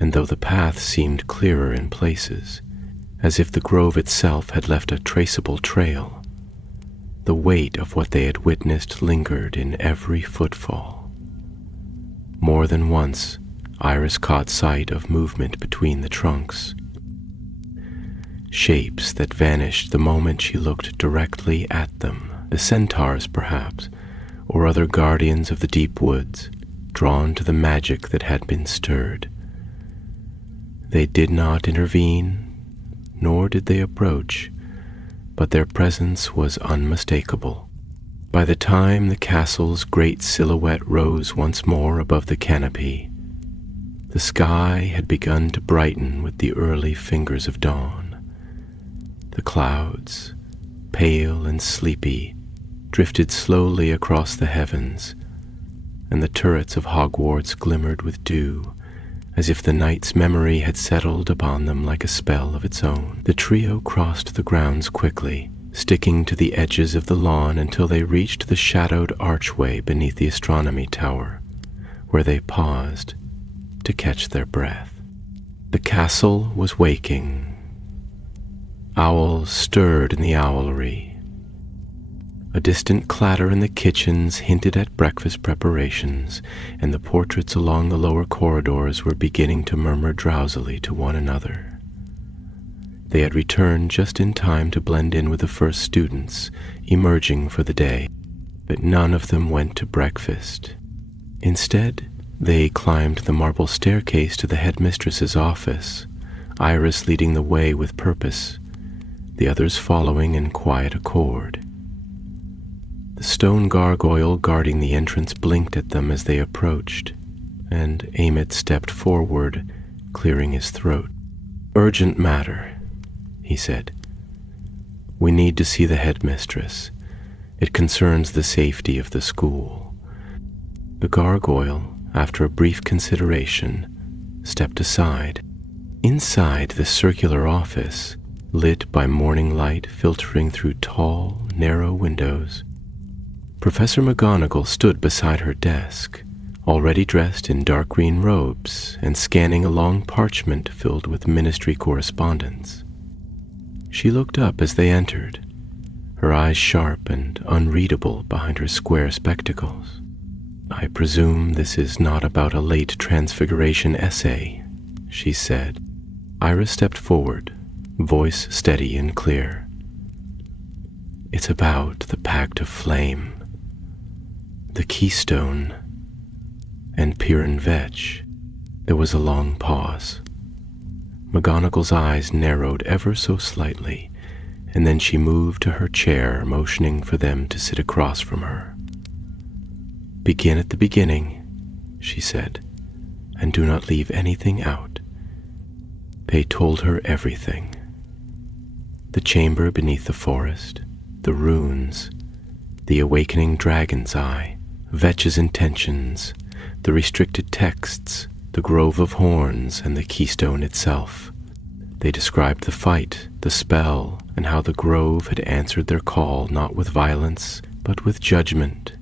and though the path seemed clearer in places, as if the grove itself had left a traceable trail, the weight of what they had witnessed lingered in every footfall. More than once, Iris caught sight of movement between the trunks, shapes that vanished the moment she looked directly at them, the centaurs perhaps, or other guardians of the deep woods, drawn to the magic that had been stirred. They did not intervene, nor did they approach, but their presence was unmistakable. By the time the castle's great silhouette rose once more above the canopy, the sky had begun to brighten with the early fingers of dawn. The clouds, pale and sleepy, drifted slowly across the heavens, and the turrets of Hogwarts glimmered with dew, as if the night's memory had settled upon them like a spell of its own. The trio crossed the grounds quickly, sticking to the edges of the lawn until they reached the shadowed archway beneath the astronomy tower, where they paused to catch their breath. The castle was waking. Owls stirred in the owlery. A distant clatter in the kitchens hinted at breakfast preparations, and the portraits along the lower corridors were beginning to murmur drowsily to one another. They had returned just in time to blend in with the first students, emerging for the day, but none of them went to breakfast. Instead, they climbed the marble staircase to the headmistress's office, Iris leading the way with purpose, the others following in quiet accord. The stone gargoyle guarding the entrance blinked at them as they approached, and Amit stepped forward, clearing his throat. "Urgent matter," he said. "We need to see the headmistress. It concerns the safety of the school." The gargoyle, after a brief consideration, stepped aside. Inside the circular office, lit by morning light filtering through tall, narrow windows, Professor McGonagall stood beside her desk, already dressed in dark green robes and scanning a long parchment filled with ministry correspondence. She looked up as they entered, her eyes sharp and unreadable behind her square spectacles. "I presume this is not about a late transfiguration essay," she said. Iris stepped forward, voice steady and clear. "It's about the Pact of Flame, the Keystone, and Piran Vetch." There was a long pause. McGonagall's eyes narrowed ever so slightly, and then she moved to her chair, motioning for them to sit across from her. "Begin at the beginning," she said, "and do not leave anything out." They told her everything. The chamber beneath the forest, the runes, the awakening dragon's eye, Vetch's intentions, the restricted texts, the grove of horns, and the keystone itself. They described the fight, the spell, and how the grove had answered their call not with violence, but with judgment.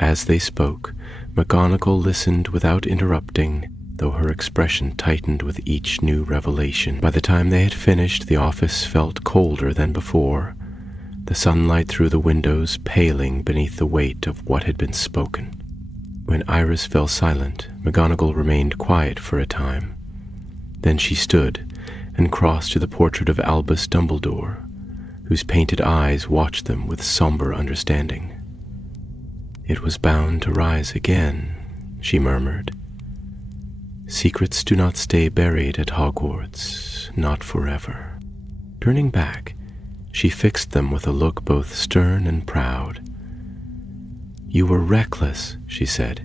As they spoke, McGonagall listened without interrupting, though her expression tightened with each new revelation. By the time they had finished, the office felt colder than before. the sunlight through the windows paling beneath the weight of what had been spoken. When Iris fell silent, McGonagall remained quiet for a time. Then she stood and crossed to the portrait of Albus Dumbledore, whose painted eyes watched them with somber understanding. "It was bound to rise again," she murmured. "Secrets do not stay buried at Hogwarts, not forever." Turning back, she fixed them with a look both stern and proud. "You were reckless," she said.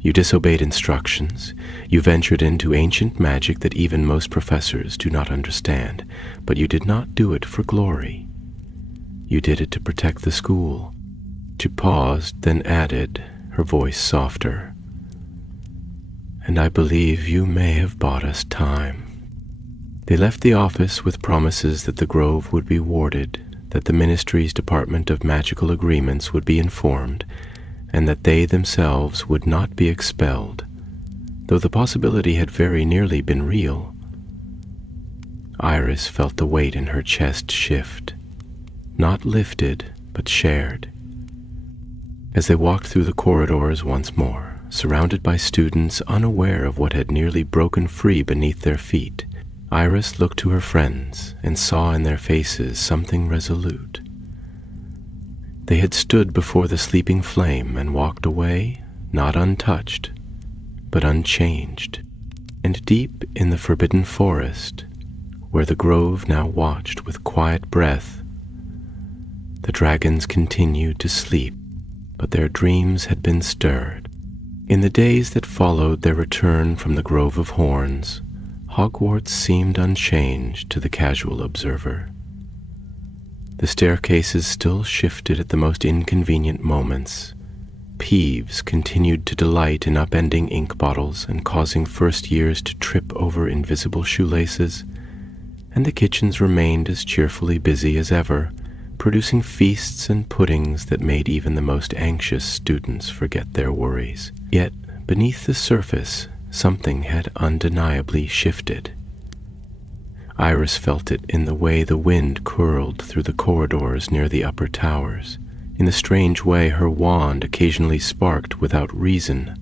"You disobeyed instructions. You ventured into ancient magic that even most professors do not understand, but you did not do it for glory. You did it to protect the school." She paused, then added, her voice softer, "And I believe you may have bought us time." They left the office with promises that the grove would be warded, that the Ministry's Department of Magical Agreements would be informed, and that they themselves would not be expelled, though the possibility had very nearly been real. Iris felt the weight in her chest shift, not lifted, but shared. As they walked through the corridors once more, surrounded by students unaware of what had nearly broken free beneath their feet, Iris looked to her friends and saw in their faces something resolute. They had stood before the sleeping flame and walked away, not untouched, but unchanged. And deep in the forbidden forest, where the grove now watched with quiet breath, the dragons continued to sleep, but their dreams had been stirred. In the days that followed their return from the Grove of Horns, Hogwarts seemed unchanged to the casual observer. The staircases still shifted at the most inconvenient moments. Peeves continued to delight in upending ink bottles and causing first years to trip over invisible shoelaces, and the kitchens remained as cheerfully busy as ever, producing feasts and puddings that made even the most anxious students forget their worries. Yet, beneath the surface, something had undeniably shifted. Iris felt it in the way the wind curled through the corridors near the upper towers, in the strange way her wand occasionally sparked without reason,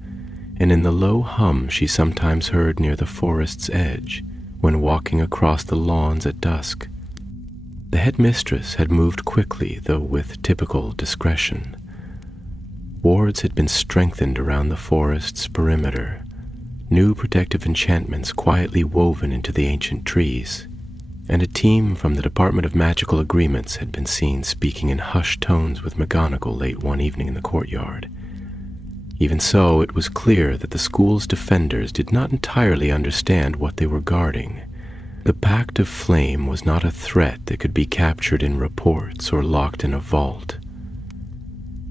and in the low hum she sometimes heard near the forest's edge when walking across the lawns at dusk. The headmistress had moved quickly, though with typical discretion. Wards had been strengthened around the forest's perimeter, new protective enchantments quietly woven into the ancient trees, and a team from the Department of Magical Agreements had been seen speaking in hushed tones with McGonagall late one evening in the courtyard. Even so, it was clear that the school's defenders did not entirely understand what they were guarding. The Pact of Flame was not a threat that could be captured in reports or locked in a vault.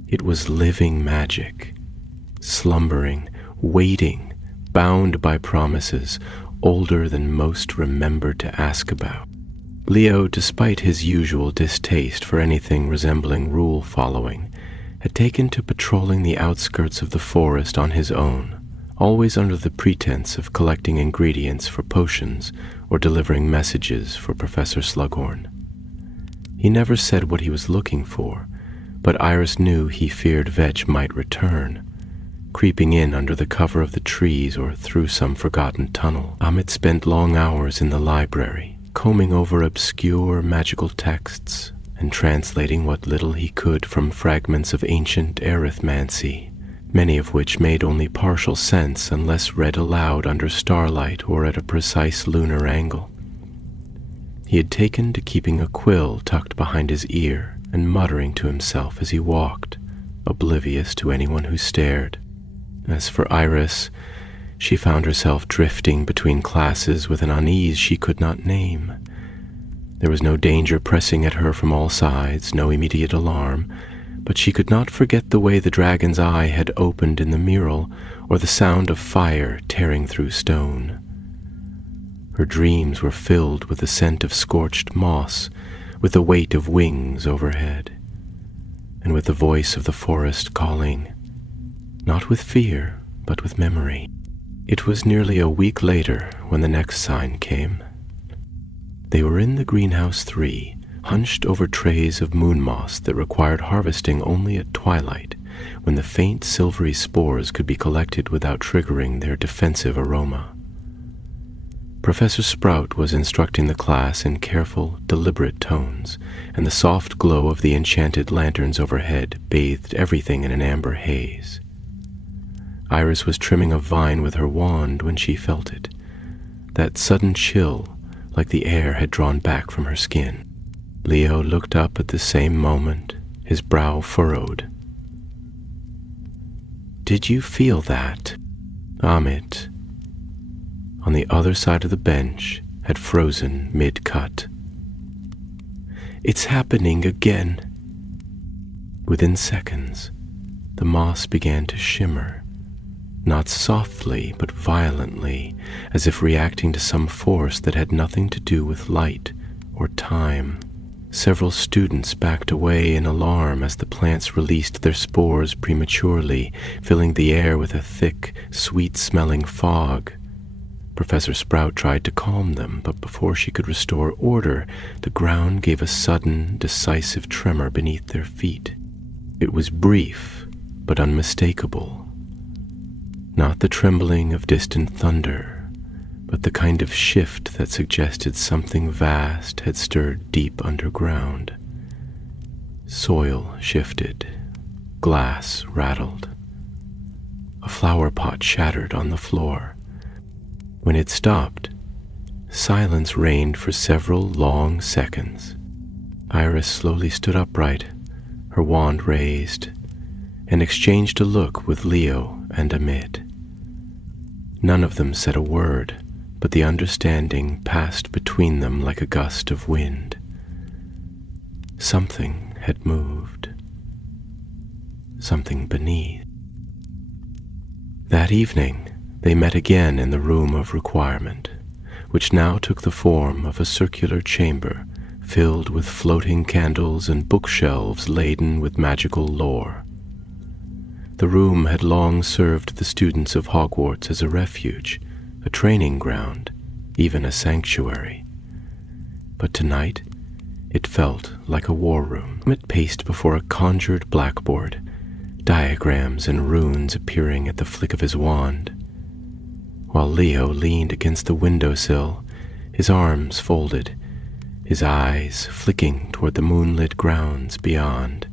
It was living magic, slumbering, waiting, bound by promises older than most remembered to ask about. Leo, despite his usual distaste for anything resembling rule following, had taken to patrolling the outskirts of the forest on his own, always under the pretense of collecting ingredients for potions or delivering messages for Professor Slughorn. He never said what he was looking for, but Iris knew he feared Vetch might return, creeping in under the cover of the trees or through some forgotten tunnel. Amit spent long hours in the library, combing over obscure magical texts and translating what little he could from fragments of ancient arithmancy, many of which made only partial sense unless read aloud under starlight or at a precise lunar angle. He had taken to keeping a quill tucked behind his ear and muttering to himself as he walked, oblivious to anyone who stared. As for Iris, she found herself drifting between classes with an unease she could not name. There was no danger pressing at her from all sides, no immediate alarm, but she could not forget the way the dragon's eye had opened in the mural, or the sound of fire tearing through stone. Her dreams were filled with the scent of scorched moss, with the weight of wings overhead, and with the voice of the forest calling, not with fear, but with memory. It was nearly a week later when the next sign came. They were in the Greenhouse 3, hunched over trays of moon moss that required harvesting only at twilight, when the faint silvery spores could be collected without triggering their defensive aroma. Professor Sprout was instructing the class in careful, deliberate tones, and the soft glow of the enchanted lanterns overhead bathed everything in an amber haze. Iris was trimming a vine with her wand when she felt it, that sudden chill, like the air had drawn back from her skin. Leo looked up at the same moment, his brow furrowed. "Did you feel that?" Amit, on the other side of the bench, had frozen mid-cut. "It's happening again." Within seconds, the moss began to shimmer, not softly but violently, as if reacting to some force that had nothing to do with light or time. Several students backed away in alarm as the plants released their spores prematurely, filling the air with a thick, sweet-smelling fog. Professor Sprout tried to calm them, but before she could restore order, the ground gave a sudden, decisive tremor beneath their feet. It was brief, but unmistakable. Not the trembling of distant thunder, but the kind of shift that suggested something vast had stirred deep underground. Soil shifted, glass rattled. A flower pot shattered on the floor. When it stopped, silence reigned for several long seconds. Iris slowly stood upright, her wand raised, and exchanged a look with Leo and Amit. None of them said a word, but the understanding passed between them like a gust of wind. Something had moved. Something beneath. That evening, they met again in the room of requirement, which now took the form of a circular chamber filled with floating candles and bookshelves laden with magical lore. The room had long served the students of Hogwarts as a refuge, a training ground, even a sanctuary. But tonight, it felt like a war room. It paced before a conjured blackboard, diagrams and runes appearing at the flick of his wand, while Leo leaned against the windowsill, his arms folded, his eyes flicking toward the moonlit grounds beyond.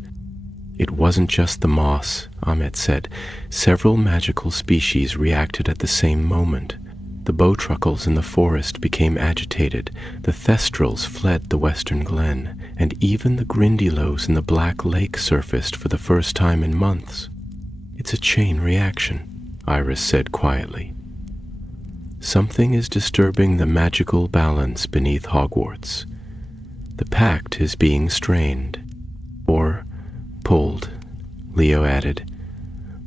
It wasn't just the moss, Amit said. Several magical species reacted at the same moment. The bowtruckles in the forest became agitated, the thestrals fled the western glen, and even the grindylows in the black lake surfaced for the first time in months. "It's a chain reaction," Iris said quietly. "Something is disturbing the magical balance beneath Hogwarts. The pact is being strained, or pulled," Leo added,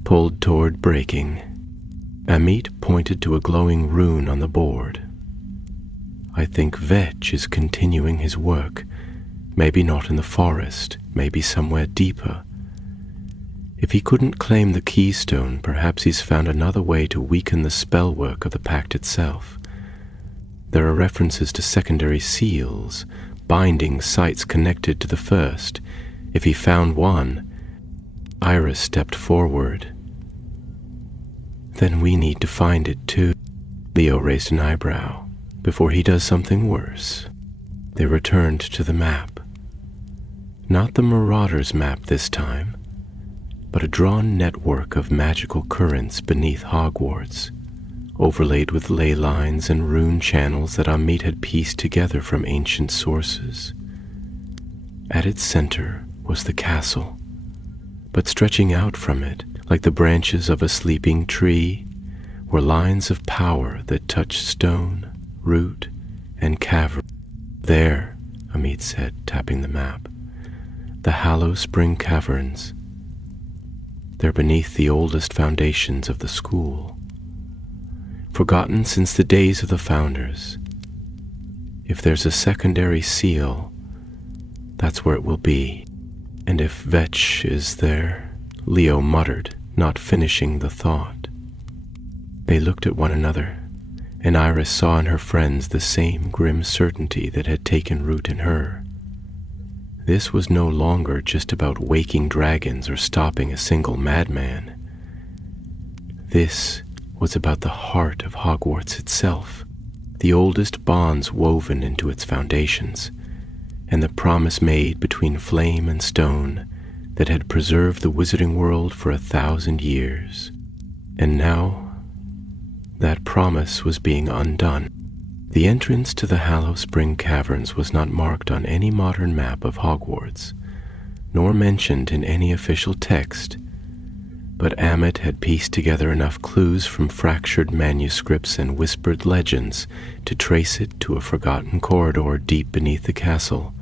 "pulled toward breaking." Amit pointed to a glowing rune on the board. "I think Vetch is continuing his work, maybe not in the forest, maybe somewhere deeper. If he couldn't claim the keystone, perhaps he's found another way to weaken the spellwork of the pact itself. There are references to secondary seals, binding sites connected to the first. If he found one..." Iris stepped forward. "Then we need to find it too." Leo raised an eyebrow. "Before he does something worse." They returned to the map. Not the Marauder's map this time, but a drawn network of magical currents beneath Hogwarts, overlaid with ley lines and rune channels that Amit had pieced together from ancient sources. At its center was the castle, but stretching out from it, like the branches of a sleeping tree, were lines of power that touched stone, root, and cavern. "There," Amit said, tapping the map, "the Hallow Spring Caverns. They're beneath the oldest foundations of the school, forgotten since the days of the founders. If there's a secondary seal, that's where it will be. And if Vetch is there..." Leo muttered, not finishing the thought. They looked at one another, and Iris saw in her friends the same grim certainty that had taken root in her. This was no longer just about waking dragons or stopping a single madman. This was about the heart of Hogwarts itself, the oldest bonds woven into its foundations, and the promise made between flame and stone that had preserved the wizarding world for 1,000 years. And now, that promise was being undone. The entrance to the Hallow Spring Caverns was not marked on any modern map of Hogwarts, nor mentioned in any official text, but Amit had pieced together enough clues from fractured manuscripts and whispered legends to trace it to a forgotten corridor deep beneath the castle,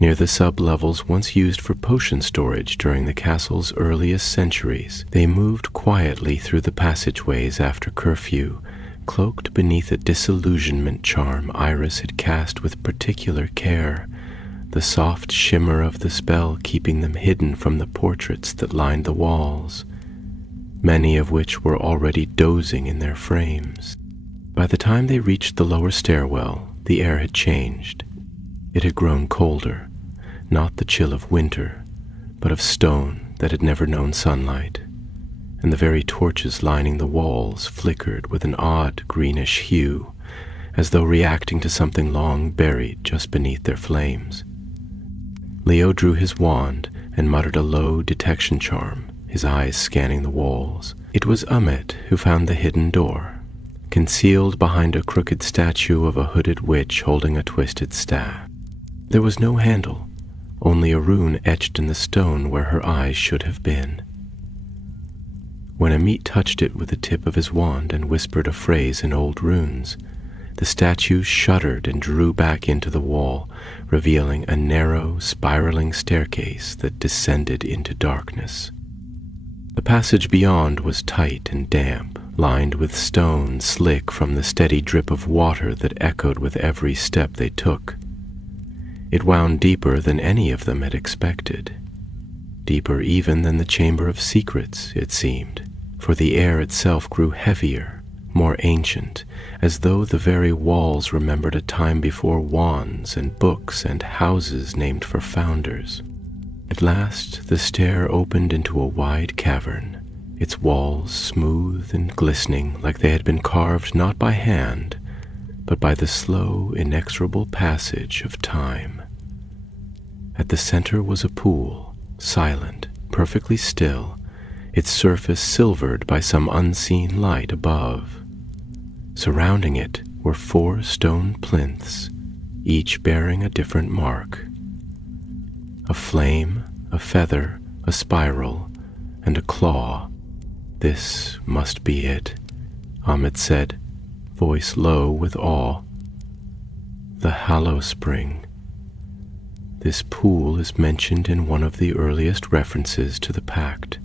near the sub-levels once used for potion storage during the castle's earliest centuries. They moved quietly through the passageways after curfew, cloaked beneath a disillusionment charm Iris had cast with particular care, the soft shimmer of the spell keeping them hidden from the portraits that lined the walls, many of which were already dozing in their frames. By the time they reached the lower stairwell, the air had changed. It had grown colder, not the chill of winter, but of stone that had never known sunlight, and the very torches lining the walls flickered with an odd greenish hue, as though reacting to something long buried just beneath their flames. Leo drew his wand and muttered a low detection charm, his eyes scanning the walls. It was Amit who found the hidden door, concealed behind a crooked statue of a hooded witch holding a twisted staff. There was no handle, only a rune etched in the stone where her eyes should have been. When Amit touched it with the tip of his wand and whispered a phrase in old runes, the statue shuddered and drew back into the wall, revealing a narrow, spiraling staircase that descended into darkness. The passage beyond was tight and damp, lined with stone slick from the steady drip of water that echoed with every step they took. It wound deeper than any of them had expected, deeper even than the Chamber of Secrets, it seemed, for the air itself grew heavier, more ancient, as though the very walls remembered a time before wands and books and houses named for founders. At last the stair opened into a wide cavern, its walls smooth and glistening like they had been carved not by hand, but by the slow, inexorable passage of time. At the center was a pool, silent, perfectly still, its surface silvered by some unseen light above. Surrounding it were 4 stone plinths, each bearing a different mark. A flame, a feather, a spiral, and a claw. "This must be it," Amit said, voice low with awe. "The Hallow Spring. This pool is mentioned in one of the earliest references to the pact.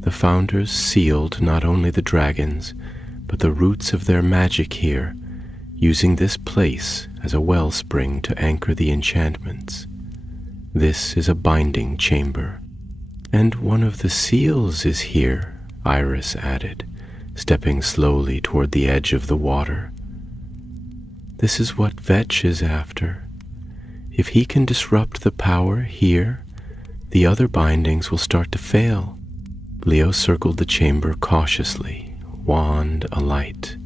The founders sealed not only the dragons, but the roots of their magic here, using this place as a wellspring to anchor the enchantments. This is a binding chamber. And one of the seals is here," Iris added, stepping slowly toward the edge of the water. "This is what Vetch is after. If he can disrupt the power here, the other bindings will start to fail." Leo circled the chamber cautiously, wand alight.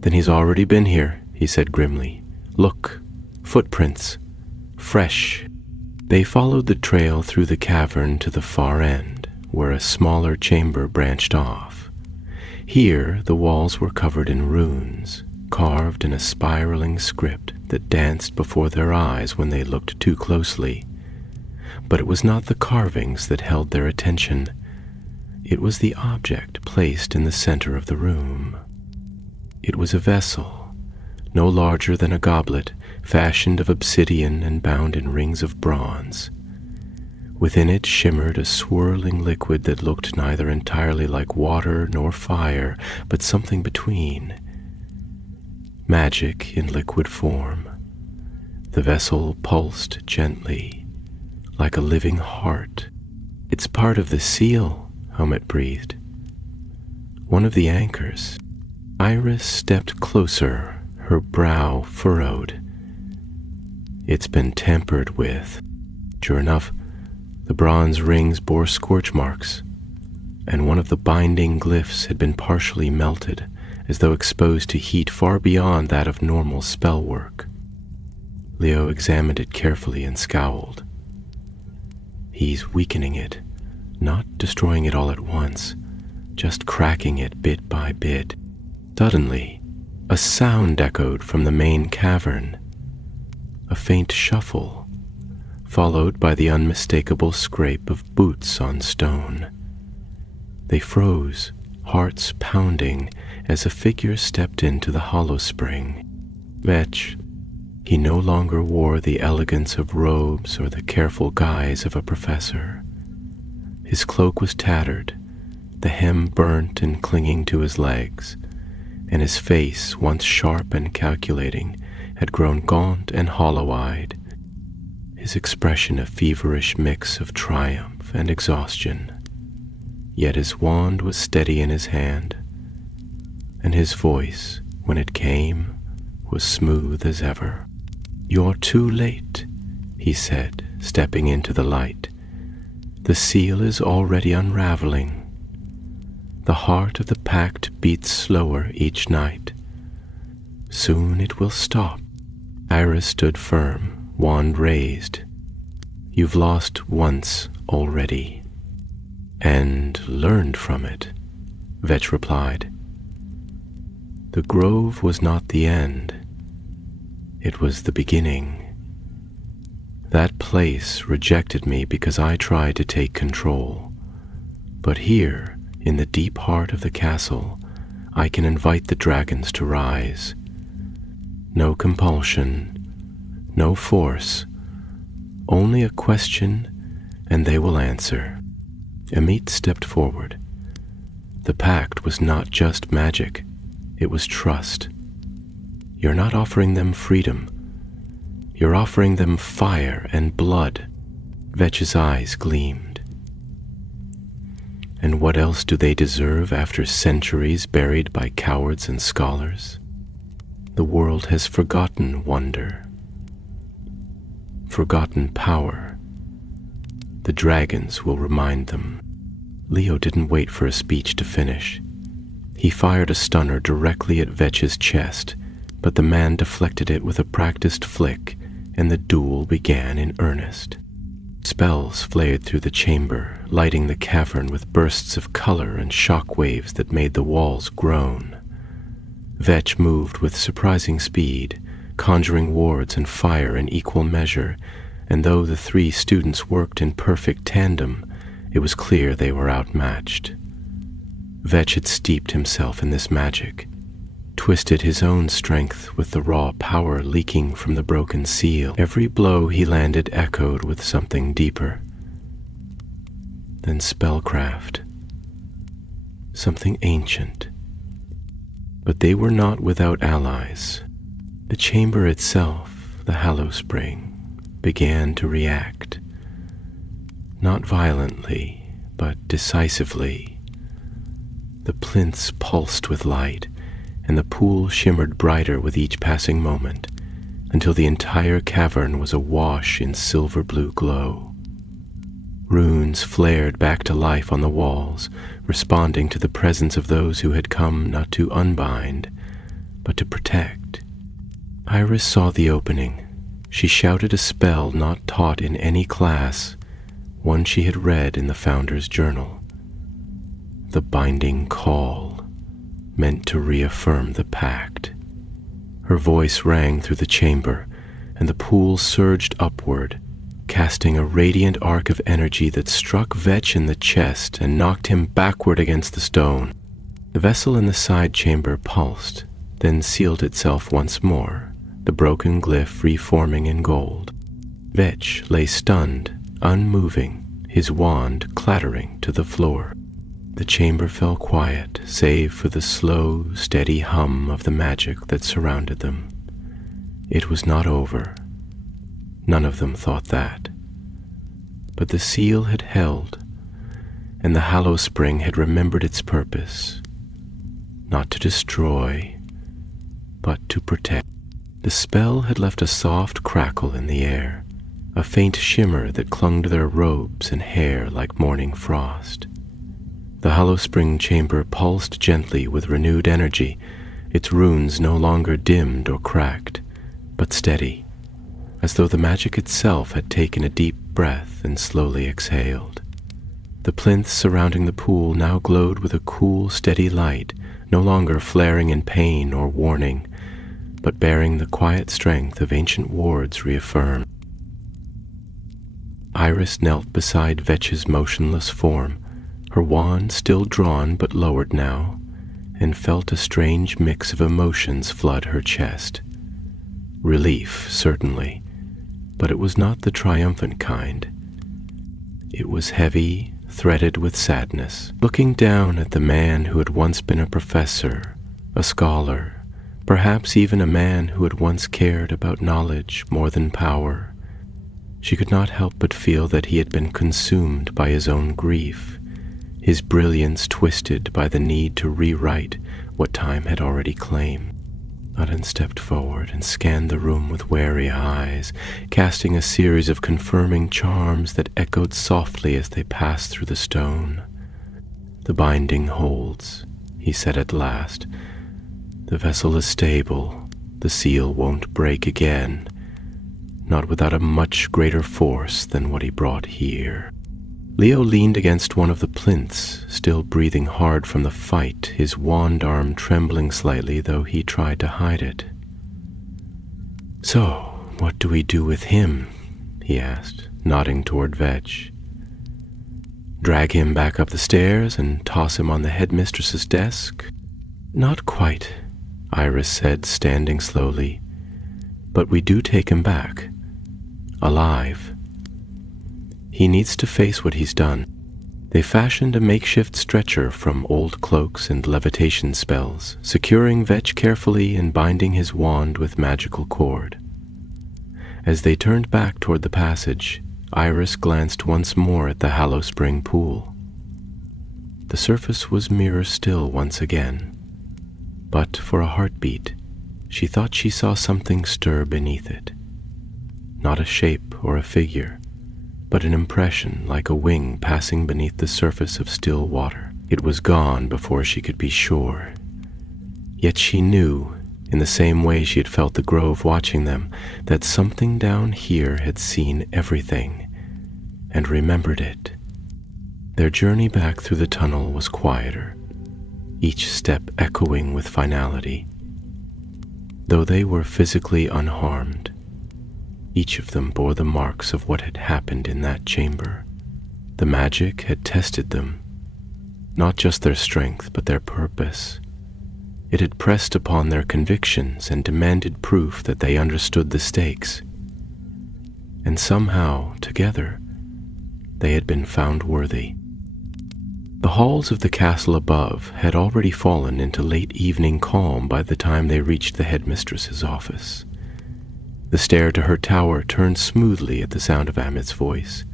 "Then he's already been here," he said grimly. "Look, footprints, fresh." They followed the trail through the cavern to the far end, where a smaller chamber branched off. Here the walls were covered in runes, carved in a spiraling script that danced before their eyes when they looked too closely. But it was not the carvings that held their attention. It was the object placed in the center of the room. It was a vessel, no larger than a goblet, fashioned of obsidian and bound in rings of bronze. Within it shimmered a swirling liquid that looked neither entirely like water nor fire, but something between. Magic in liquid form. The vessel pulsed gently, like a living heart. "It's part of the seal," Amit breathed. "One of the anchors." Iris stepped closer, her brow furrowed. It's been tampered with. Sure enough, the bronze rings bore scorch marks, and one of the binding glyphs had been partially melted, as though exposed to heat far beyond that of normal spell work. Leo examined it carefully and scowled. He's weakening it, not destroying it all at once, just cracking it bit by bit. Suddenly, a sound echoed from the main cavern, a faint shuffle, followed by the unmistakable scrape of boots on stone. They froze, hearts pounding, as a figure stepped into the hollow spring. Vetch. He no longer wore the elegance of robes or the careful guise of a professor. His cloak was tattered, the hem burnt and clinging to his legs, and his face, once sharp and calculating, had grown gaunt and hollow-eyed, his expression a feverish mix of triumph and exhaustion. Yet his wand was steady in his hand, and his voice, when it came, was smooth as ever. "You're too late," he said, stepping into the light. "The seal is already unraveling. The heart of the pact beats slower each night. Soon it will stop." Iris stood firm, wand raised. "You've lost once already." "And learned from it," Vetch replied. "The grove was not the end. It was the beginning. That place rejected me because I tried to take control. But here, in the deep heart of the castle, I can invite the dragons to rise. No compulsion, no force, only a question, and they will answer." Amit stepped forward. The pact was not just magic, it was trust. "You're not offering them freedom. You're offering them fire and blood." Vetch's eyes gleamed. "And what else do they deserve after centuries buried by cowards and scholars? The world has forgotten wonder, forgotten power. The dragons will remind them." Leo didn't wait for a speech to finish. He fired a stunner directly at Vetch's chest, but the man deflected it with a practiced flick, and the duel began in earnest. Spells flared through the chamber, lighting the cavern with bursts of color and shock waves that made the walls groan. Vetch moved with surprising speed, conjuring wards and fire in equal measure, and though the three students worked in perfect tandem, it was clear they were outmatched. Vetch had steeped himself in this magic, twisted his own strength with the raw power leaking from the broken seal. Every blow he landed echoed with something deeper than spellcraft, something ancient. But they were not without allies. The chamber itself, the Hallow Spring, began to react, not violently, but decisively. The plinths pulsed with light, and the pool shimmered brighter with each passing moment, until the entire cavern was awash in silver-blue glow. Runes flared back to life on the walls, responding to the presence of those who had come not to unbind, but to protect. Iris saw the opening. She shouted a spell not taught in any class, one she had read in the Founder's journal. The binding call, meant to reaffirm the pact. Her voice rang through the chamber, and the pool surged upward, casting a radiant arc of energy that struck Vetch in the chest and knocked him backward against the stone. The vessel in the side chamber pulsed, then sealed itself once more, the broken glyph reforming in gold. Vetch lay stunned, unmoving, his wand clattering to the floor. The chamber fell quiet, save for the slow, steady hum of the magic that surrounded them. It was not over. None of them thought that. But the seal had held, and the Hallow Spring had remembered its purpose, not to destroy, but to protect. The spell had left a soft crackle in the air, a faint shimmer that clung to their robes and hair like morning frost. The hollow spring chamber pulsed gently with renewed energy, its runes no longer dimmed or cracked, but steady, as though the magic itself had taken a deep breath and slowly exhaled. The plinths surrounding the pool now glowed with a cool, steady light, no longer flaring in pain or warning, but bearing the quiet strength of ancient wards reaffirmed. Iris knelt beside Vetch's motionless form, her wand still drawn but lowered now, and felt a strange mix of emotions flood her chest. Relief, certainly, but it was not the triumphant kind. It was heavy, threaded with sadness, looking down at the man who had once been a professor, a scholar, perhaps even a man who had once cared about knowledge more than power. She could not help but feel that he had been consumed by his own grief, his brilliance twisted by the need to rewrite what time had already claimed. Auden stepped forward and scanned the room with wary eyes, casting a series of confirming charms that echoed softly as they passed through the stone. "The binding holds," he said at last. "The vessel is stable. The seal won't break again, not without a much greater force than what he brought here." Leo leaned against one of the plinths, still breathing hard from the fight, his wand arm trembling slightly, though he tried to hide it. "So, what do we do with him?" he asked, nodding toward Vetch. "Drag him back up the stairs and toss him on the headmistress's desk?" "Not quite," Iris said, standing slowly. "But we do take him back. Alive. He needs to face what he's done." They fashioned a makeshift stretcher from old cloaks and levitation spells, securing Vetch carefully and binding his wand with magical cord. As they turned back toward the passage, Iris glanced once more at the Hallow Spring pool. The surface was mirror still once again, but for a heartbeat, she thought she saw something stir beneath it. Not a shape or a figure, but an impression like a wing passing beneath the surface of still water. It was gone before she could be sure. Yet she knew, in the same way she had felt the grove watching them, that something down here had seen everything and remembered it. Their journey back through the tunnel was quieter, each step echoing with finality. Though they were physically unharmed, each of them bore the marks of what had happened in that chamber. The magic had tested them, not just their strength, but their purpose. It had pressed upon their convictions and demanded proof that they understood the stakes. And somehow, together, they had been found worthy. The halls of the castle above had already fallen into late evening calm by the time they reached the headmistress's office. The stair to her tower turned smoothly at the sound of Amit's voice,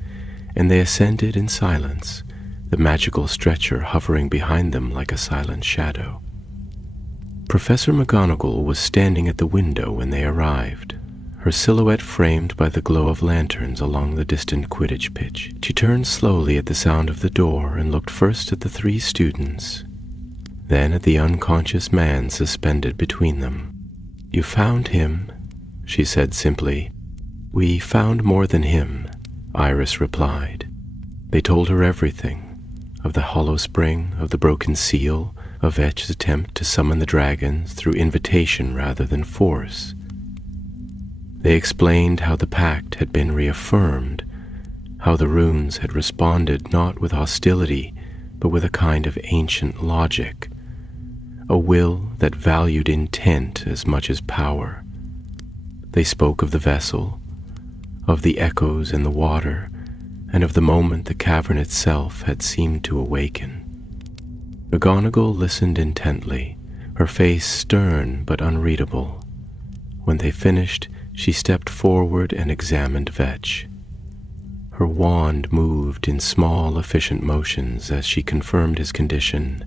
and they ascended in silence, the magical stretcher hovering behind them like a silent shadow. Professor McGonagall was standing at the window when they arrived, her silhouette framed by the glow of lanterns along the distant Quidditch pitch. She turned slowly at the sound of the door and looked first at the three students, then at the unconscious man suspended between them. "You found him," she said simply. "We found more than him," Iris replied. They told her everything, of the hollow spring, of the broken seal, of Vetch's attempt to summon the dragons through invitation rather than force. They explained how the pact had been reaffirmed, how the runes had responded not with hostility, but with a kind of ancient logic, a will that valued intent as much as power. They spoke of the vessel, of the echoes in the water, and of the moment the cavern itself had seemed to awaken. McGonagall listened intently, her face stern but unreadable. When they finished, she stepped forward and examined Vetch. Her wand moved in small, efficient motions as she confirmed his condition,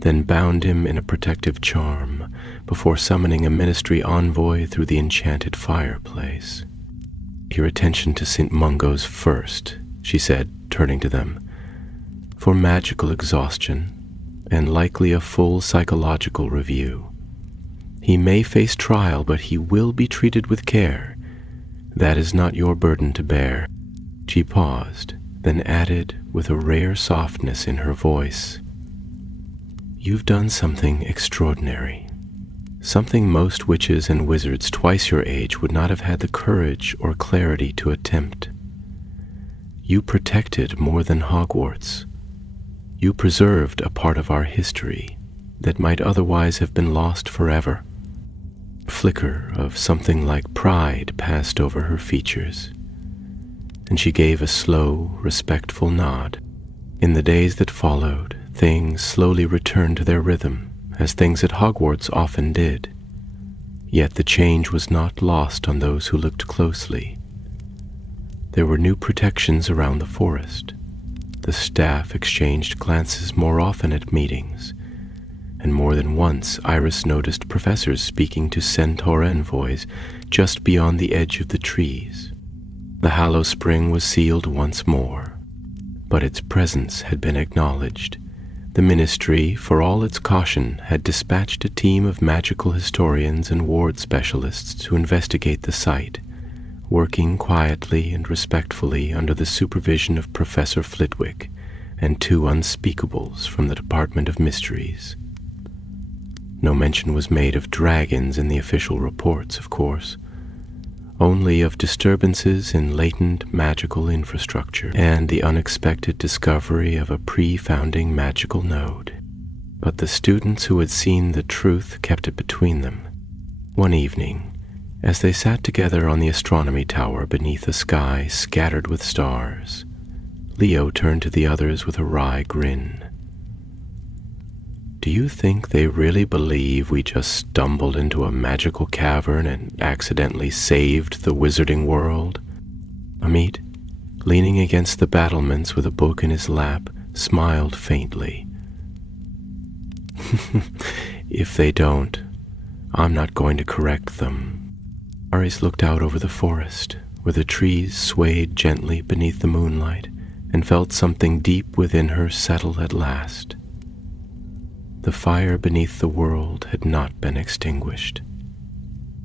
then bound him in a protective charm, before summoning a ministry envoy through the enchanted fireplace. "Your attention to St. Mungo's first," she said, turning to them, "for magical exhaustion and likely a full psychological review. He may face trial, but he will be treated with care. That is not your burden to bear." She paused, then added with a rare softness in her voice, "You've done something extraordinary. Something most witches and wizards twice your age would not have had the courage or clarity to attempt. You protected more than Hogwarts. You preserved a part of our history that might otherwise have been lost forever." A flicker of something like pride passed over her features, and she gave a slow, respectful nod. In the days that followed, things slowly returned to their rhythm, as things at Hogwarts often did. Yet the change was not lost on those who looked closely. There were new protections around the forest. The staff exchanged glances more often at meetings, and more than once Iris noticed professors speaking to centaur envoys just beyond the edge of the trees. The Hallow Spring was sealed once more, but its presence had been acknowledged. The ministry, for all its caution, had dispatched a team of magical historians and ward specialists to investigate the site, working quietly and respectfully under the supervision of Professor Flitwick and two unspeakables from the Department of Mysteries. No mention was made of dragons in the official reports, of course, only of disturbances in latent magical infrastructure and the unexpected discovery of a pre-founding magical node. But the students who had seen the truth kept it between them. One evening, as they sat together on the astronomy tower beneath a sky scattered with stars, Leo turned to the others with a wry grin. "Do you think they really believe we just stumbled into a magical cavern and accidentally saved the wizarding world?" Amit, leaning against the battlements with a book in his lap, smiled faintly. "If they don't, I'm not going to correct them." Aris looked out over the forest, where the trees swayed gently beneath the moonlight, and felt something deep within her settle at last. The fire beneath the world had not been extinguished.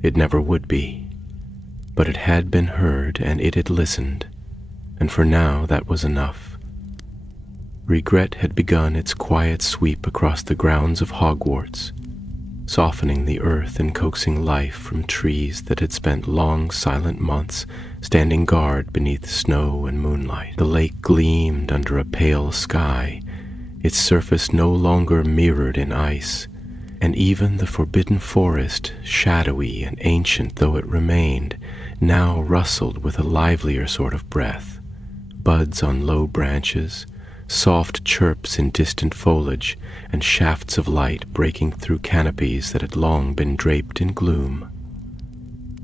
It never would be, but it had been heard and it had listened, and for now that was enough. Regret had begun its quiet sweep across the grounds of Hogwarts, softening the earth and coaxing life from trees that had spent long silent months standing guard beneath snow and moonlight. The lake gleamed under a pale sky, its surface no longer mirrored in ice, and even the forbidden forest, shadowy and ancient though it remained, now rustled with a livelier sort of breath. Buds on low branches, soft chirps in distant foliage, and shafts of light breaking through canopies that had long been draped in gloom.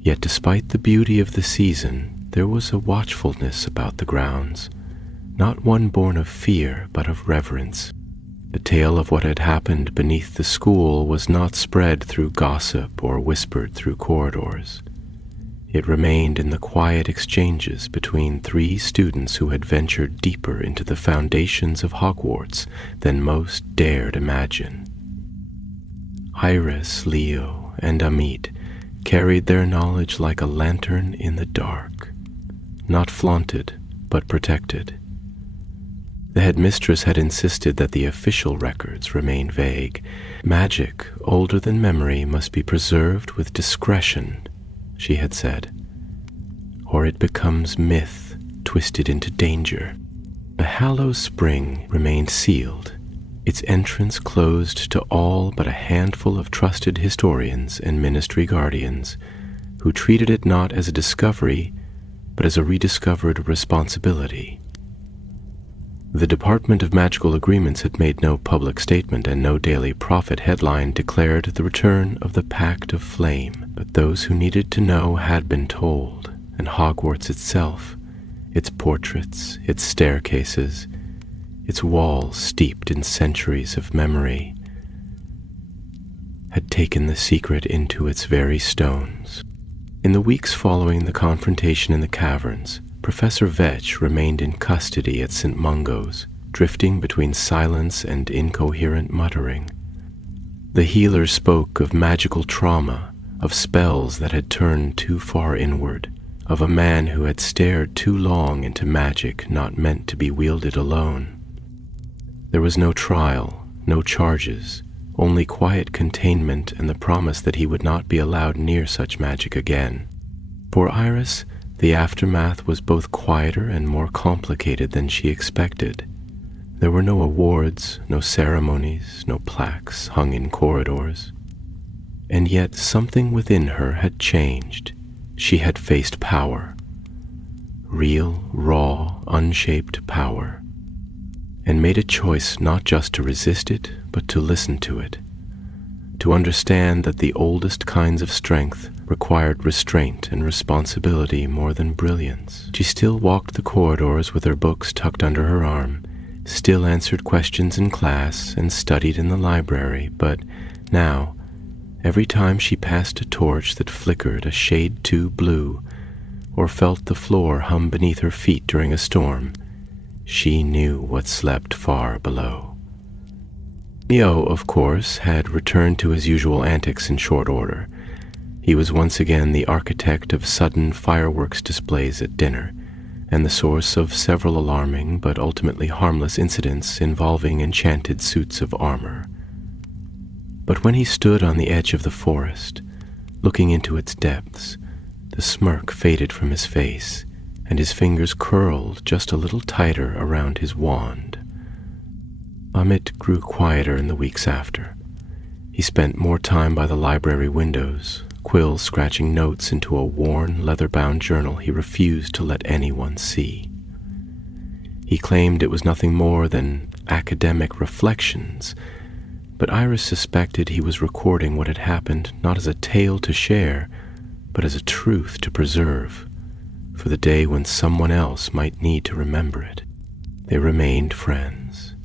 Yet despite the beauty of the season, there was a watchfulness about the grounds, not one born of fear, but of reverence. The tale of what had happened beneath the school was not spread through gossip or whispered through corridors. It remained in the quiet exchanges between three students who had ventured deeper into the foundations of Hogwarts than most dared imagine. Iris, Leo, and Amit carried their knowledge like a lantern in the dark, not flaunted, but protected. The headmistress had insisted that the official records remain vague. Magic, older than memory, must be preserved with discretion, she had said, or it becomes myth, twisted into danger. The Hallow Spring remained sealed, its entrance closed to all but a handful of trusted historians and ministry guardians, who treated it not as a discovery, but as a rediscovered responsibility. The Department of Magical Agreements had made no public statement, and no Daily Prophet headline declared the return of the Pact of Flame, but those who needed to know had been told, and Hogwarts itself, its portraits, its staircases, its walls steeped in centuries of memory, had taken the secret into its very stones. In the weeks following the confrontation in the caverns, Professor Vetch remained in custody at St. Mungo's, drifting between silence and incoherent muttering. The healers spoke of magical trauma, of spells that had turned too far inward, of a man who had stared too long into magic not meant to be wielded alone. There was no trial, no charges, only quiet containment and the promise that he would not be allowed near such magic again. For Iris, the aftermath was both quieter and more complicated than she expected. There were no awards, no ceremonies, no plaques hung in corridors. And yet something within her had changed. She had faced power. Real, raw, unshaped power. And made a choice not just to resist it, but to listen to it. To understand that the oldest kinds of strength required restraint and responsibility more than brilliance. She still walked the corridors with her books tucked under her arm, still answered questions in class and studied in the library, but now, every time she passed a torch that flickered a shade too blue, or felt the floor hum beneath her feet during a storm, she knew what slept far below. Leo, of course, had returned to his usual antics in short order. He was once again the architect of sudden fireworks displays at dinner, and the source of several alarming but ultimately harmless incidents involving enchanted suits of armor. But when he stood on the edge of the forest, looking into its depths, the smirk faded from his face, and his fingers curled just a little tighter around his wand. Amit grew quieter in the weeks after. He spent more time by the library windows, Quill scratching notes into a worn, leather-bound journal he refused to let anyone see. He claimed it was nothing more than academic reflections, but Iris suspected he was recording what had happened not as a tale to share, but as a truth to preserve, for the day when someone else might need to remember it. They remained friends,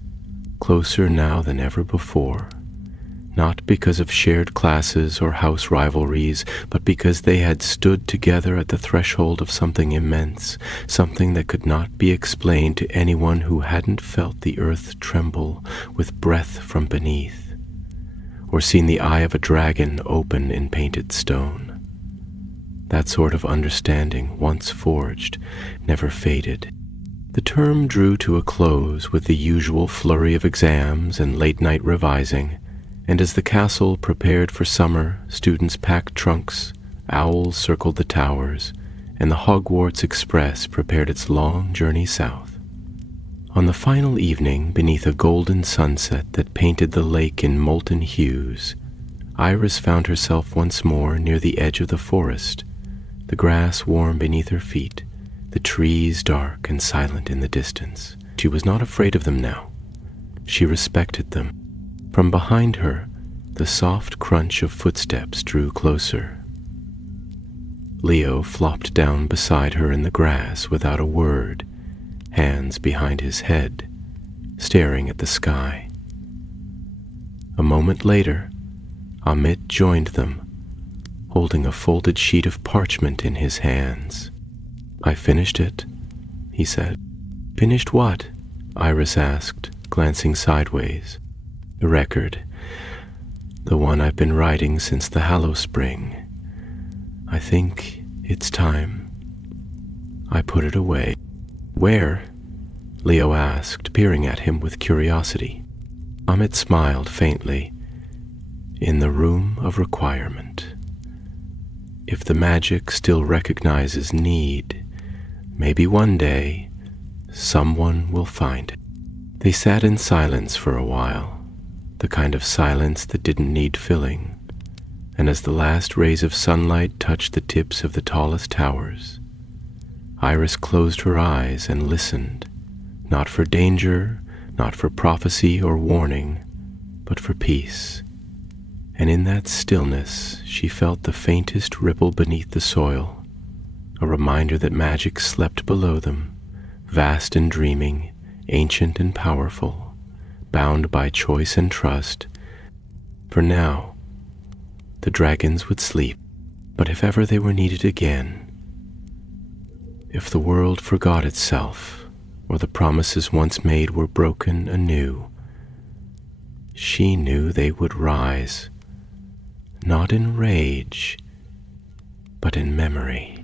closer now than ever before, not because of shared classes or house rivalries, but because they had stood together at the threshold of something immense, something that could not be explained to anyone who hadn't felt the earth tremble with breath from beneath, or seen the eye of a dragon open in painted stone. That sort of understanding, once forged, never faded. The term drew to a close with the usual flurry of exams and late-night revising, and as the castle prepared for summer, students packed trunks, owls circled the towers, and the Hogwarts Express prepared its long journey south. On the final evening, beneath a golden sunset that painted the lake in molten hues, Iris found herself once more near the edge of the forest, the grass warm beneath her feet, the trees dark and silent in the distance. She was not afraid of them now. She respected them. From behind her, the soft crunch of footsteps drew closer. Leo flopped down beside her in the grass without a word, hands behind his head, staring at the sky. A moment later, Amit joined them, holding a folded sheet of parchment in his hands. "I finished it," he said. "Finished what?" Iris asked, glancing sideways. "The record. The one I've been writing since the Hallow Spring. I think it's time. I put it away." "Where?" Leo asked, peering at him with curiosity. Amit smiled faintly. "In the room of requirement. If the magic still recognizes need, maybe one day someone will find it." They sat in silence for a while, the kind of silence that didn't need filling, and as the last rays of sunlight touched the tips of the tallest towers, Iris closed her eyes and listened, not for danger, not for prophecy or warning, but for peace. And in that stillness she felt the faintest ripple beneath the soil, a reminder that magic slept below them, vast and dreaming, ancient and powerful, bound by choice and trust. For now, the dragons would sleep, but if ever they were needed again, if the world forgot itself, or the promises once made were broken anew, she knew they would rise, not in rage, but in memory.